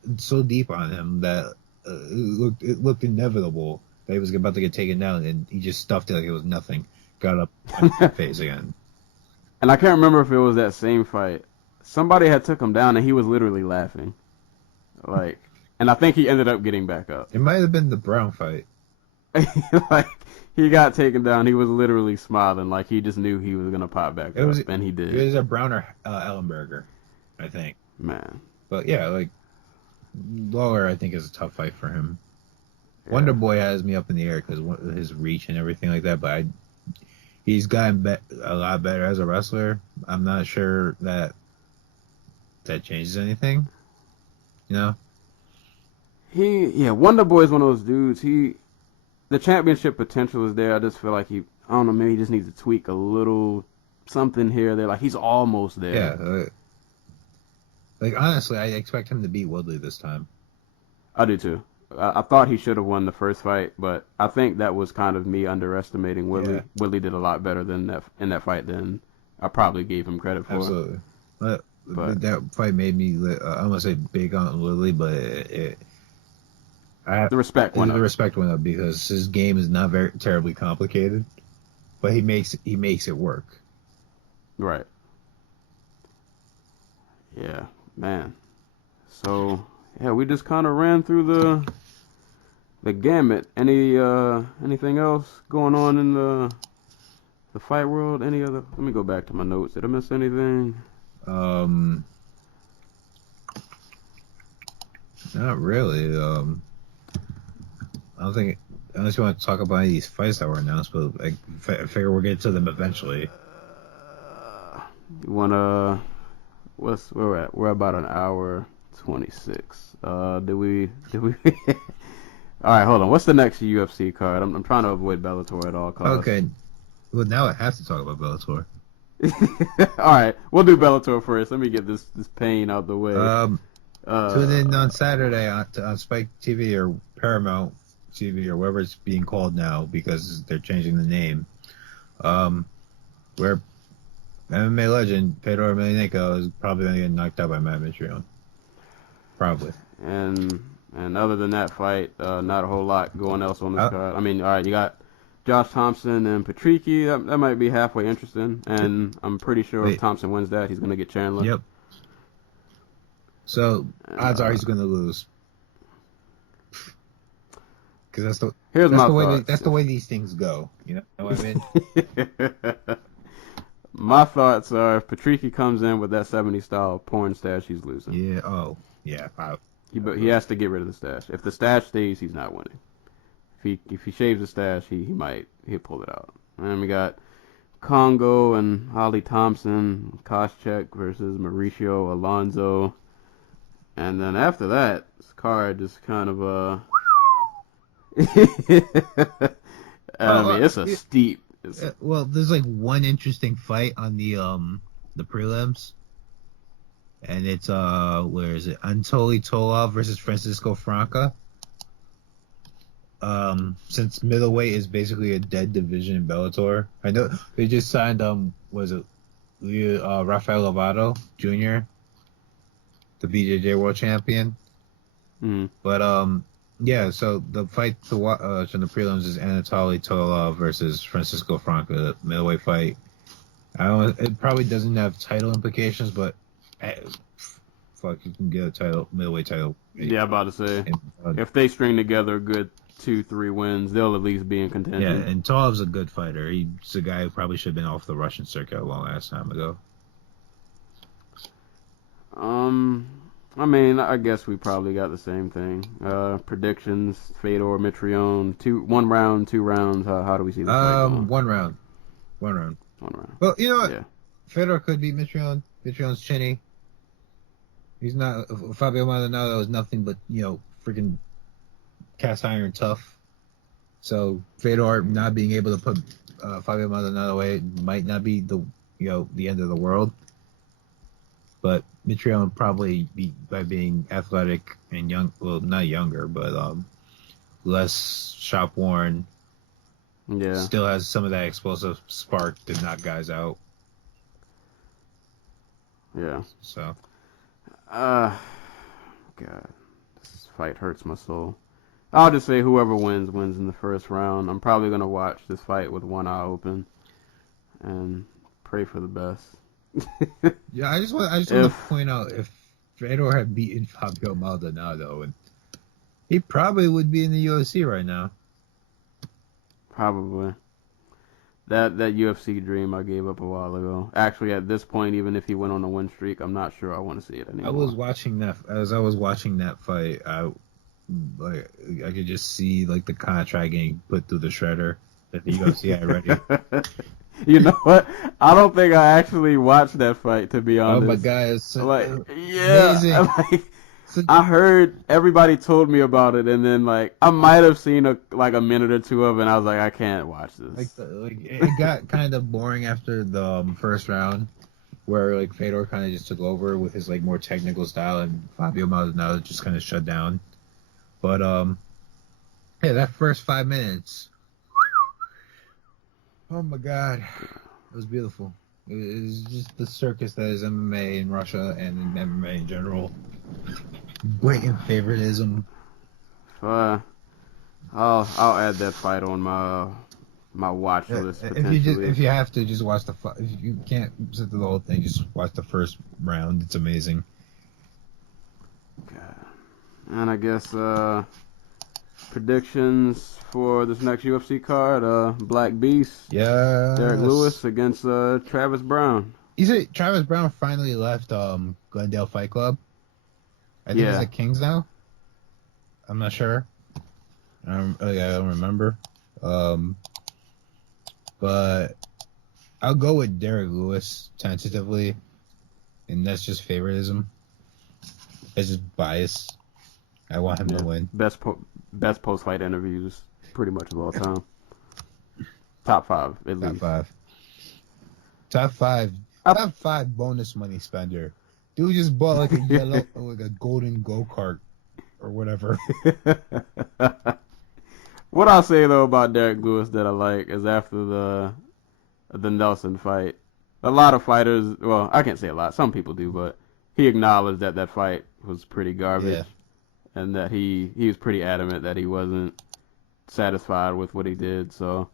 him that it looked inevitable that he was about to get taken down, and he just stuffed it like it was nothing. Got up on his face again. And I can't remember if it was that same fight. Somebody had took him down, and he was literally laughing. And I think he ended up getting back up. It might have been the Brown fight. He got taken down. He was literally smiling, like he just knew he was gonna pop back up, and he did. It was a Brown or Ellenberger, I think. Man. But yeah, Lawler, I think, is a tough fight for him. Yeah. Wonder Boy has me up in the air because of his reach and everything like that. But he's gotten a lot better as a wrestler. I'm not sure that changes anything. You know. Wonder Boy is one of those dudes. The championship potential is there. I just feel like I don't know, maybe he just needs to tweak a little something here. They're he's almost there. Yeah. Honestly, I expect him to beat Woodley this time. I do too. I thought he should have won the first fight, but I think that was kind of me underestimating Woodley. Yeah. Woodley did a lot better in that fight than I probably gave him credit for. Absolutely. But that fight made me, I don't want to say big on Woodley, but the respect went up. The respect went up because his game is not very terribly complicated, but he makes it work. Right. Yeah, man. So we just kind of ran through the gamut. Anything else going on in the fight world? Any other? Let me go back to my notes. Did I miss anything? Not really. I don't think, unless you want to talk about any of these fights that were announced, but I figure we'll get to them eventually. You wanna? Where we're at? We're about an hour 26. Did we? All right, hold on. What's the next UFC card? I'm trying to avoid Bellator at all costs. Okay. Well, now I have to talk about Bellator. All right, we'll do Bellator first. Let me get this pain out the way. Tune in on Saturday on Spike TV or Paramount TV or whatever it's being called now because they're changing the name. Where MMA legend Fedor Emelianenko is probably going to get knocked out by Matt Mitrione. Probably. And other than that fight, not a whole lot going else on this card. I mean, all right, you got Josh Thompson and Patricky. That might be halfway interesting. And I'm pretty sure if Thompson wins that, he's going to get Chandler. Yep. So odds are he's going to lose. Because that's the way these things go. You know what I mean? My thoughts are if Patricky comes in with that 70 style porn stash, he's losing. Yeah. Oh, yeah. He has to get rid of the stash. If the stash stays, he's not winning. If he shaves the stash, he'll pull it out. And we got Congo and Ali Thompson, Koscheck versus Mauricio Alonso. And then after that, this card just kind of it's a steep. Well, there's one interesting fight on the prelims, and it's where is it? Anatoly Tolov versus Francisco Franca. Since middleweight is basically a dead division in Bellator, I know they just signed Rafael Lovato Jr., the BJJ world champion. Mm-hmm. But yeah, so the fight to watch in the prelims is Anatoly Tolov versus Francisco Franca, middleweight fight. It probably doesn't have title implications, but fuck, you can get a middleweight title. Yeah, I'm about to say, if they string together a good 2-3 wins, they'll at least be in contention. Yeah, and Tolov's a good fighter. He's a guy who probably should have been off the Russian circuit a long ass time ago. I mean, I guess we probably got the same thing. Predictions: Fedor, Mitrione, 1 round, 2 rounds. How do we see this? 1 round. 1 round. 1 round. Well, you know what? Yeah. Fedor could beat Mitrione. Mitrione's chinny. He's not. Fabio Maldonado is nothing but, freaking cast iron tough. So Fedor not being able to put Fabio Maldonado away might not be the end of the world. But Mitrione would probably be by being athletic and young. Well, not younger, but less shop worn. Yeah. Still has some of that explosive spark to knock guys out. Yeah. So. God, this fight hurts my soul. I'll just say whoever wins in the first round. I'm probably gonna watch this fight with one eye open and pray for the best. Yeah, I just want to point out, if Fedor had beaten Fabio Maldonado, and he probably would be in the UFC right now. Probably. That UFC dream I gave up a while ago. Actually, at this point, even if he went on a win streak, I'm not sure I want to see it anymore. I was watching that fight. I could just see like the contract getting put through the shredder that the UFC had ready. You know what? I don't think I actually watched that fight, to be honest. Oh my god, it's so amazing. Like, I heard everybody told me about it, and then I might have seen a minute or two of it, and I was like, I can't watch this. It got kind of boring after the first round, where Fedor kind of just took over with his more technical style, and Fabio Maldonado just kind of shut down. But yeah, that first 5 minutes, oh my god, it was beautiful. It was just the circus that is MMA in Russia and in MMA in general. Blatant favoritism. I'll add that fight on my watch list. If you have to, just watch the fight. If you can't sit through the whole thing, just watch the first round. It's amazing. God. And I guess predictions for this next UFC card: Black Beast, yeah, Derek Lewis against Travis Brown. You say Travis Brown finally left Glendale Fight Club? I think it's at Kings now. I'm not sure. I don't remember. But I'll go with Derek Lewis tentatively, and that's just favoritism. It's just bias. I want him to win. Best post-fight interviews, pretty much of all time. Top 5, at least. Top five bonus money spender. Dude just bought a yellow, a golden go-kart or whatever. What I'll say though about Derek Lewis that I like is after the Nelson fight, a lot of fighters, well, I can't say a lot, some people do, but he acknowledged that fight was pretty garbage, and that he was pretty adamant that he wasn't satisfied with what he did. So,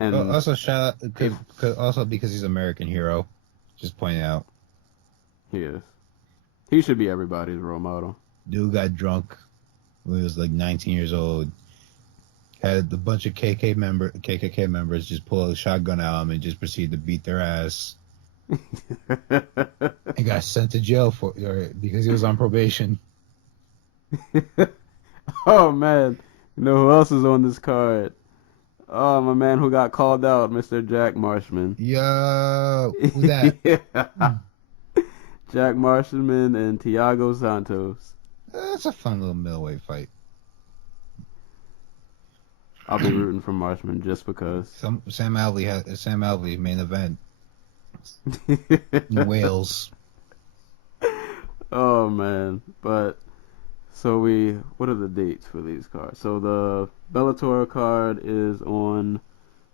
and also shout out, also because he's an American hero, just pointing out. He is. He should be everybody's role model. Dude got drunk when he was 19 years old. Had a bunch of KKK members just pull a shotgun out him and just proceed to beat their ass. And got sent to jail because he was on probation. Oh man, you know who else is on this card? Oh, my man who got called out, Mr. Jack Marshman. Yo, who's that? Yeah. Jack Marshman and Thiago Santos. That's a fun little middleweight fight. I'll be rooting for Marshman just because. Sam Alvey main event. In Wales. Oh man, but so what are the dates for these cards? So the Bellator card is on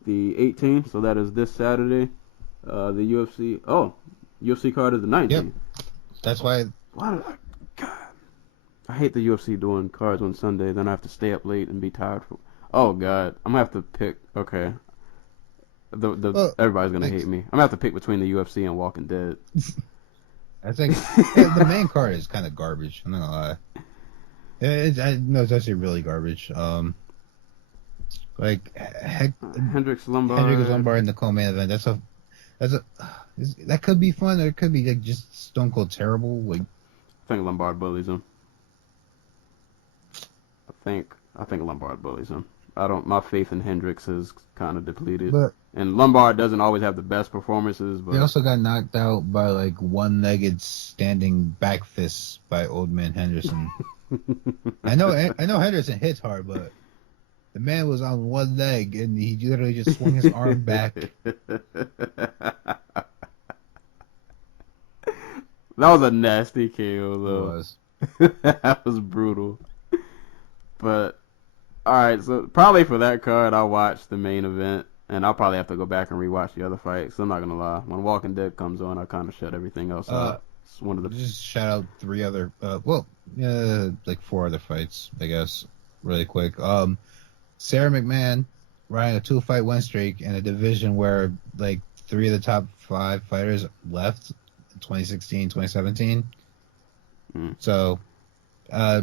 the 18th, so that is this Saturday. The UFC card is the 19th. Yep. That's why. God, I hate the UFC doing cards on Sunday. Then I have to stay up late and be tired. Oh God, I'm gonna have to pick. Okay, everybody's gonna hate me. I'm gonna have to pick between the UFC and Walking Dead. I think the main card is kind of garbage. I'm not gonna lie. It's actually really garbage. Hendricks Lombard in the co-main event. That could be fun, or it could be just stone cold terrible. I think Lombard bullies him. I think Lombard bullies him. I don't. My faith in Hendricks is kind of depleted. But And Lombard doesn't always have the best performances, he but also got knocked out by like one-legged standing back fists by Old Man Henderson. I know Henderson hits hard, but the man was on one leg and he literally just swung his arm back. That was a nasty KO, It though. was. That was brutal. But, alright, so probably for that card, I'll watch the main event, and I'll probably have to go back and rewatch the other fights. I'm not going to lie. When Walking Dead comes on, I kind of shut everything else out. It's one of the... Just shout out three other, like four other fights, I guess, really quick. Sarah McMahon riding a 2-fight win streak in a division where like 3 of the top 5 fighters left in 2016, 2017. So, a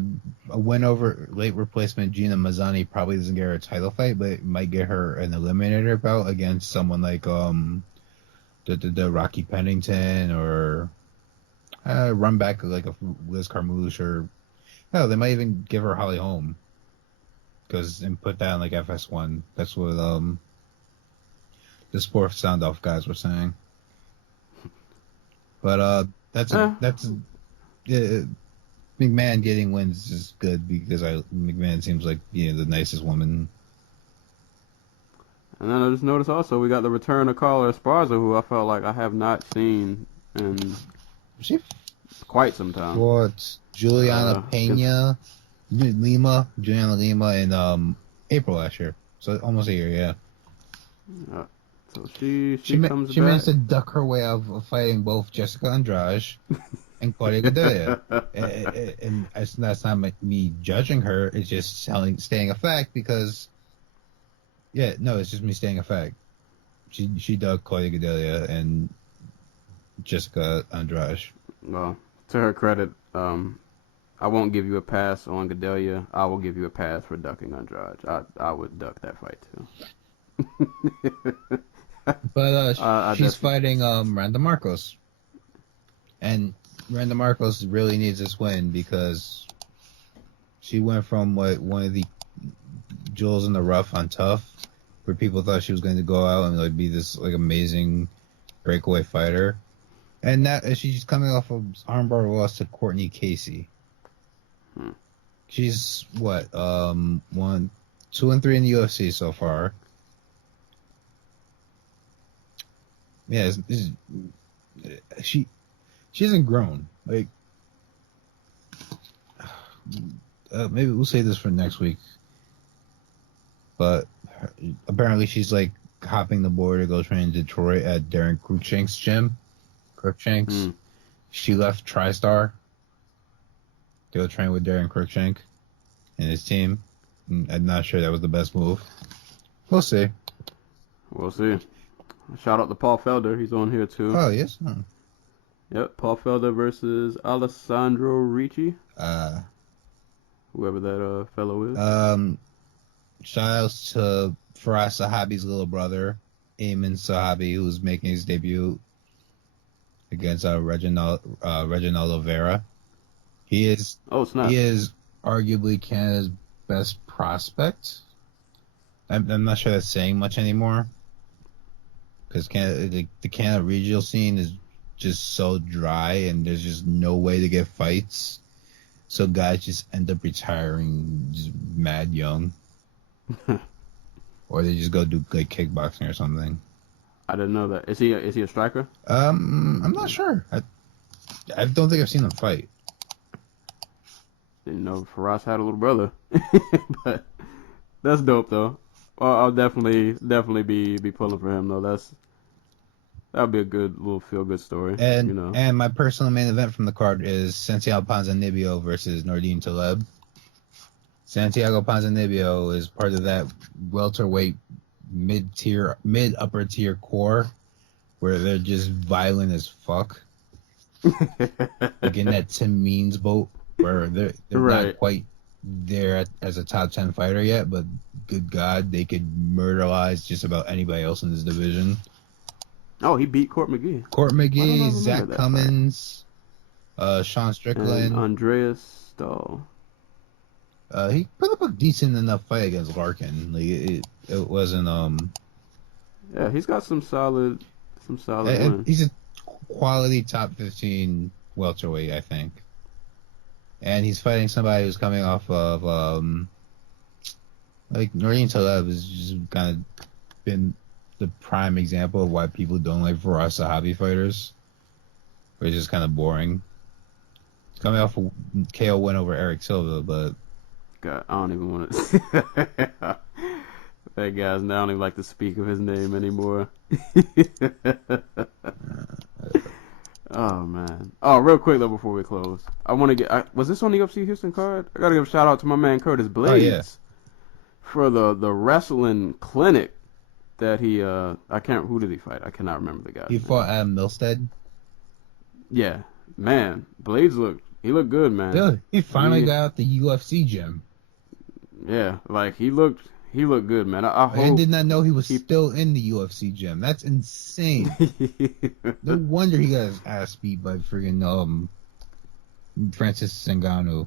win over late replacement Gina Mazzani probably doesn't get her a title fight, but it might get her an eliminator bout against someone like the Rocky Pennington or run back like a Liz Carmouche, or hell, they might even give her Holly Holm and put that on like FS1. That's what the Sports Sound Off guys were saying. But that's McMahon getting wins is good because McMahon seems like the nicest woman. And then I just noticed also we got the return of Carla Esparza, who I felt like I have not seen in quite some time. What? Juliana Lima in April last year. So almost a year, yeah. So she comes back. She managed to duck her way out of fighting both Jessica Andrade and Claudia Gadelha. and that's not me judging her. It's just staying a fact because, it's just me staying a fact. She dug Claudia Gadelha and Jessica Andrade. Well, to her credit, I won't give you a pass on Gadelha. I will give you a pass for ducking Andrade. I would duck that fight too. But she's fighting Randa Marcos. And Randa Marcos really needs this win because she went from one of the jewels in the rough on Tough, where people thought she was going to go out and like be this like amazing breakaway fighter. And now she's coming off of armbar loss to Courtney Casey. She's 1, 2, and 3 in the UFC so far. Yeah, she hasn't grown. Like, maybe we'll save this for next week. But apparently she's like hopping the border to go train in Detroit at Darren Cruikshank's gym. Cruikshanks. She left TriStar to go train with Darren Cruikshank and his team. I'm not sure that was the best move. We'll see. We'll see. Shout out to Paul Felder. He's on here too. Oh, yes? Yep, Paul Felder versus Alessandro Ricci. Whoever that fellow is. Shout outs to Faraz Sahabi's little brother, Ayman Sahabi, who's making his debut against Reginald Oliveira. He is arguably Canada's best prospect. I'm not sure that's saying much anymore, because the Canada regional scene is just so dry, and there's just no way to get fights. So guys just end up retiring just mad young, or they just go do like kickboxing or something. I didn't know that. Is he a striker? I'm not sure. I don't think I've seen him fight. Didn't know Faraz had a little brother, but that's dope though. Well, I'll definitely be pulling for him though. That'll be a good little feel good story. And my personal main event from the card is Santiago Ponzinibbio versus Nordine Taleb. Santiago Ponzinibbio is part of that welterweight mid upper tier core where they're just violent as fuck. Like in that Tim Means boat where they're right. Not quite there as a top 10 fighter yet, but good God, they could murderize just about anybody else in this division. Oh, he beat Court McGee. Zach Cummins, Sean Strickland, and Andreas Stahl. He put up a decent enough fight against Larkin. Like it wasn't Yeah, he's got some solid wins. He's a quality top 15 welterweight, I think. And he's fighting somebody who's coming off of like Nordin Taleb has just kind of been the prime example of why people don't like Faraz Sahabi fighters. Which is kind of boring. He's coming off a KO win over Eric Silva, but God, I don't even want to. That guy's now I don't even like to speak of his name anymore. Oh man. Oh, real quick though before we close, I want to get. Was this on the UFC Houston card? I gotta give a shout out to my man Curtis Blades. Oh, yeah. For the wrestling clinic that he I can't. Who did he fight? I cannot remember the guy. He fought Adam Milstead. Yeah, man. Blades looked good, man. Dude, he finally got out the UFC gym. Yeah, like he looked good, man. I hope. I did not know he was still in the UFC gym. That's insane. No wonder he got his ass beat by friggin' Francis Ngannou.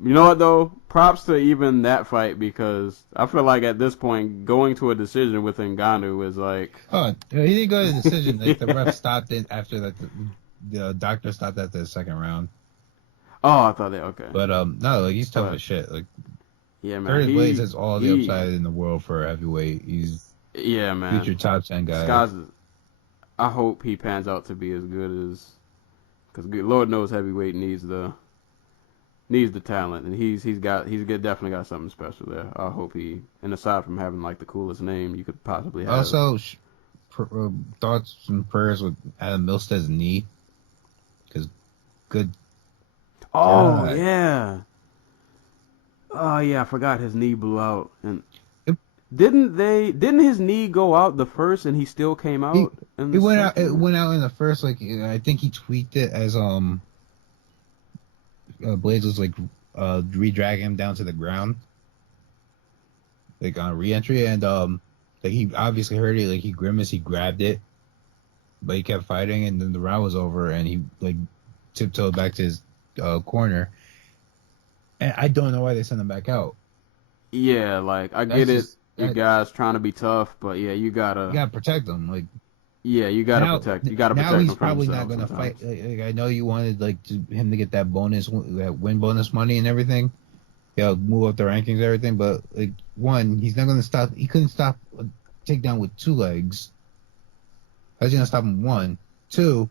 You know what though? Props to even that fight because I feel like at this point going to a decision with Ngannou is like. Oh, he didn't go to the decision. Like the ref stopped it after that. The doctor stopped after the second round. Oh, I thought okay. But no, like he's tough as shit. Like yeah, man. Curtis Blades has all the upside in the world for a heavyweight. He's man. Future top 10 guy. I hope he pans out to be as good as because Lord knows heavyweight needs the talent, and he's definitely got something special there. I hope and aside from having like the coolest name you could possibly have. Also, thoughts and prayers with Adam Milstead's knee, because good. Oh God. Yeah. Oh yeah, I forgot his knee blew out, and didn't his knee go out the first, and he still came out? It went out. It went out in the first. Like I think he tweaked it as Blades was like re-dragging him down to the ground, like on re-entry, and like he obviously heard it. Like he grimaced, he grabbed it, but he kept fighting, and then the round was over, and he like tiptoed back to his corner. And I don't know why they sent him back out. Yeah, like I get it. You guys trying to be tough, but yeah, you gotta protect them. Like yeah, you gotta protect. You gotta protect. Now he's probably not gonna fight. Like, I know you wanted him to get that win bonus money and everything. Yeah, move up the rankings and everything. But like he's not gonna stop. He couldn't stop a takedown with two legs. How's he gonna stop him? One, two.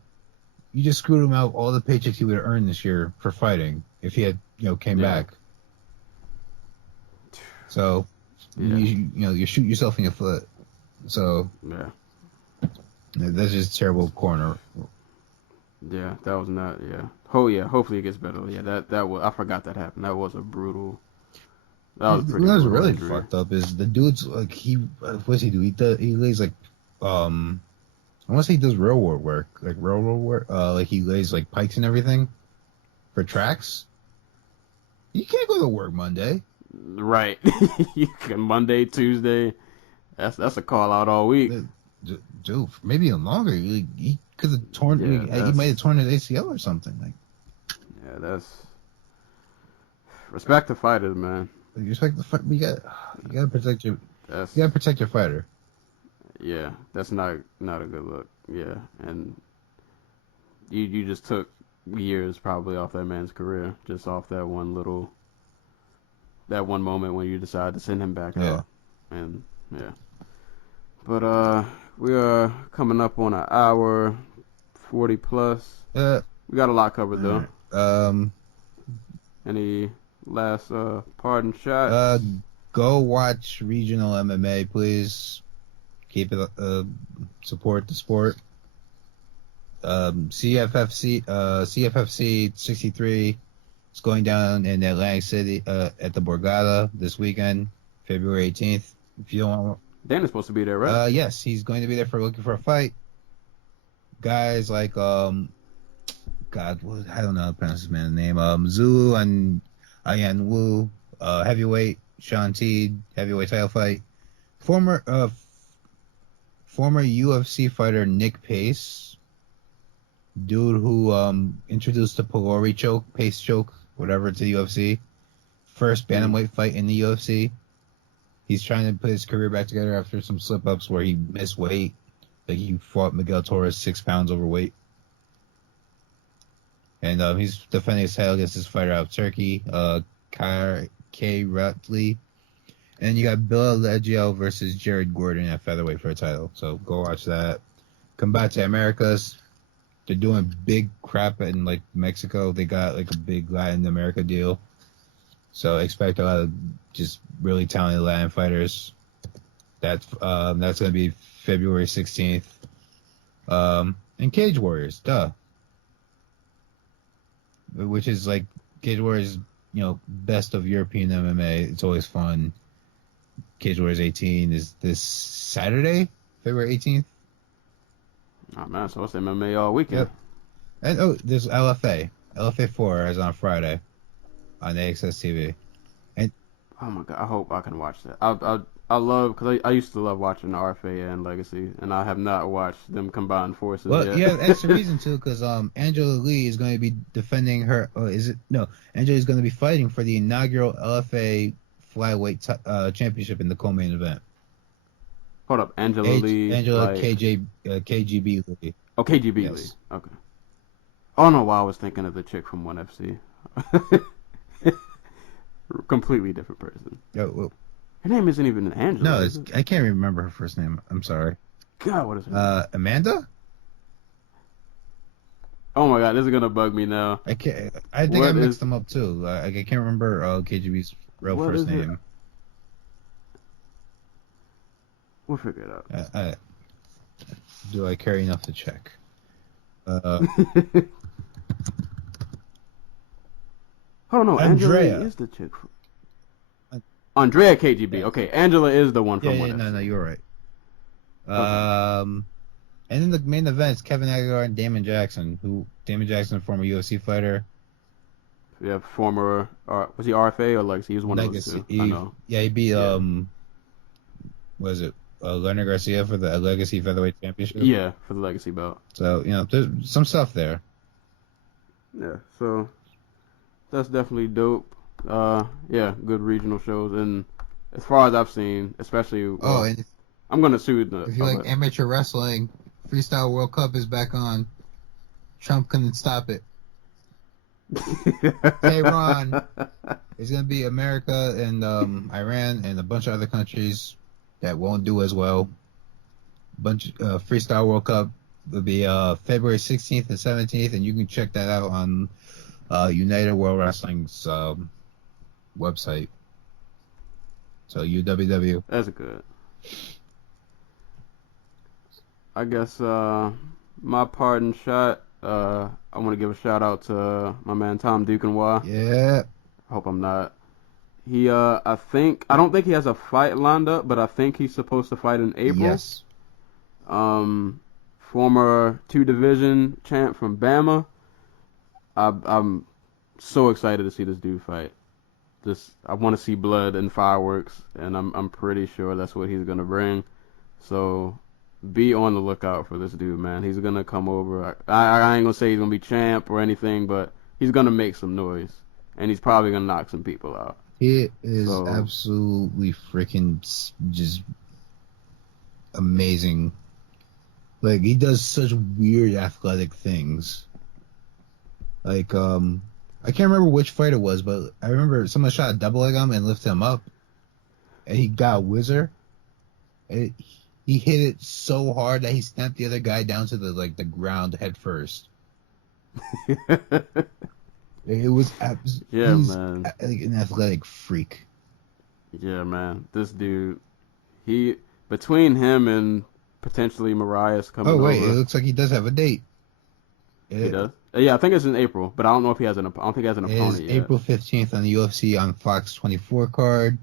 You just screwed him out all the paychecks he would have earned this year for fighting if he had came back. So you shoot yourself in your foot. So yeah, that's just terrible corner. Yeah, that was not. Yeah. Oh yeah. Hopefully it gets better. Yeah, that was. I forgot that happened. That was a brutal. That was pretty. What was really injury. fucked up is the dude's like what's he do? He lays like I want to say he does railroad work, like he lays like pikes and everything for tracks. You can't go to work Monday. Right. You can Monday, Tuesday. That's a call out all week. Dude, maybe even longer. He could have torn. He might have torn his ACL or something. Like. Yeah, that's respect the fighters, man. Respect the fight. You gotta protect your. You gotta protect your fighter. Yeah, that's not a good look. Yeah, and you just took years probably off that man's career just off that one moment when you decide to send him back out. And yeah, but we are coming up on an hour 40 plus. We got a lot covered though. Any last parting shots? Go watch regional MMA, please. Keep it support the sport. CFFC 63 is going down in Atlantic City at the Borgata this weekend, February 18th. If you don't want, Dana's supposed to be there, right? Yes, he's going to be there looking for a fight. Guys like I don't know how to pronounce this man's name. Zulu and Ayan Wu, heavyweight. Sean Teed, heavyweight title fight. Former UFC fighter Nick Pace, dude who introduced the Pylori choke, Pace choke, whatever, to the UFC, first bantamweight fight in the UFC. He's trying to put his career back together after some slip-ups where he missed weight. Like he fought Miguel Torres 6 pounds overweight. And he's defending his title against his fighter out of Turkey, K. Rutley. And you got Bill Leggio versus Jared Gordon at featherweight for a title. So go watch that. Combate Americas. They're doing big crap in like Mexico. They got like a big Latin America deal. So expect a lot of just really talented Latin fighters. That's going to be February 16th. And Cage Warriors, duh. Which is like Cage Warriors, best of European MMA. It's always fun. Cage Warriors 18 is this Saturday, February 18th. Oh man, so it's MMA all weekend. Yep. And there's LFA. LFA 4 is on Friday on AXS TV. And oh my god, I hope I can watch that. I love, because I used to love watching RFA and Legacy, and I have not watched them combine forces yet. Well, yeah, that's the reason too, because Angela Lee is going to be defending her. Angela is going to be fighting for the inaugural LFA flyweight championship in the co-main event. Hold up, Angela Lee. Angela KGB Lee. Oh, KGB Yes. Lee. Okay. Oh no, I was thinking of the chick from 1FC. Completely different person. Well, her name isn't even Angela. no, I can't remember her first name. I'm sorry. God, what is her name? Amanda? Oh my god, this is gonna bug me now. I think I mixed them up too. I can't remember KGB's real first name. We'll figure it out. Do I care enough to check? Oh no, Angela is the chick. Andrea KGB. Okay, Angela is the one from yeah, 1FC. no, you're right. And in the main event, it's Kevin Aguilar and Damon Jackson. Damon Jackson, former UFC fighter. Yeah, former. Was he RFA or Legacy? He was one Legacy. of those two. I know. Yeah, he beat was it Leonard Garcia for the Legacy Featherweight Championship? Yeah, for the Legacy belt. So there's some stuff there. Yeah, so that's definitely dope. Yeah, good regional shows, and as far as I've seen, especially. And I'm gonna sue the. if you like amateur wrestling, Freestyle World Cup is back on. Trump couldn't stop it. Hey Ron, it's gonna be America and Iran and a bunch of other countries that won't do as well. Freestyle World Cup will be February 16th and 17th, and you can check that out on United World Wrestling's website. So UWW. That's good. I guess my parting shot. I want to give a shout out to my man Tom Duquesnoy. Yeah. I hope I'm not. He, I don't think he has a fight lined up, but I think he's supposed to fight in April. Yes. Former 2 division champ from Bama. I'm so excited to see this dude fight. I want to see blood and fireworks, and I'm pretty sure that's what he's gonna bring. So be on the lookout for this dude, man. He's gonna come over. I ain't gonna say he's gonna be champ or anything, but he's gonna make some noise, and he's probably gonna knock some people out. He is absolutely freaking just amazing. Like, he does such weird athletic things. Like, I can't remember which fight it was, but I remember someone shot a double leg on him and lifted him up, and he got a whizzer. And he hit it so hard that he snapped the other guy down to the ground head first. It was he's man, like an athletic freak. Yeah, man, this dude, between him and potentially Mariah's coming over. Oh wait, it looks like he does have a date. He does? Yeah, I think it's in April, but I don't know if he has I don't think he has an opponent yet. April 15th on the UFC on Fox 24 card.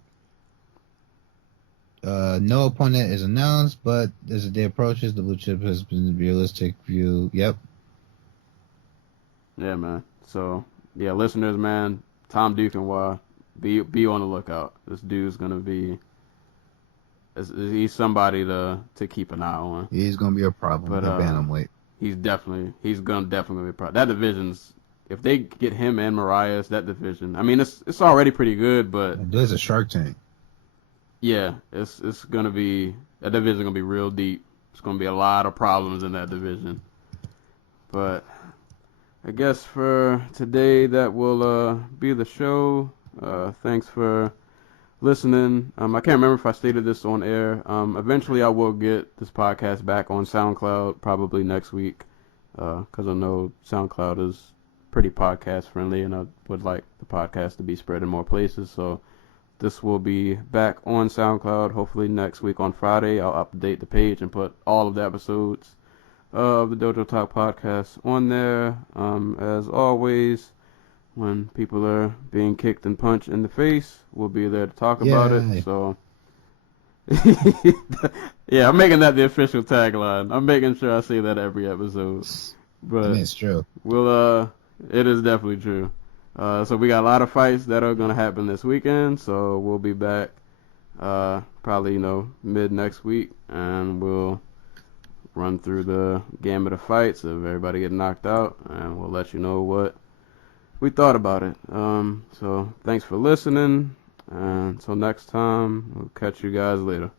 No opponent is announced, but as the day approaches, the blue chip has been realistic view. Yep. Yeah, man. So, yeah, listeners, man, Tom Duquesnoy, be on the lookout. This dude's gonna be. He's somebody to keep an eye on. He's gonna be a problem. But bantamweight. He's gonna definitely be a problem. That division's if they get him and Marias, that division, I mean, it's already pretty good, but There's a Shark Tank. yeah, it's gonna be that division gonna be real deep. It's gonna be a lot of problems in that division. But I guess for today that will be the show. Thanks for listening. I can't remember if I stated this on air. Eventually I will get this podcast back on SoundCloud probably next week, because I know SoundCloud is pretty podcast friendly, and I would like the podcast to be spread in more places. So this will be back on SoundCloud hopefully next week on Friday. I'll update the page and put all of the episodes of the Dojo Talk podcast on there. As always, when people are being kicked and punched in the face, we'll be there to talk about it. So, yeah, I'm making that the official tagline. I'm making sure I say that every episode. But I mean, it's true. It is definitely true. So we got a lot of fights that are gonna happen this weekend. So we'll be back, probably mid next week, and we'll run through the gamut of fights of everybody getting knocked out, and we'll let you know what we thought about it. So thanks for listening, and until next time, we'll catch you guys later.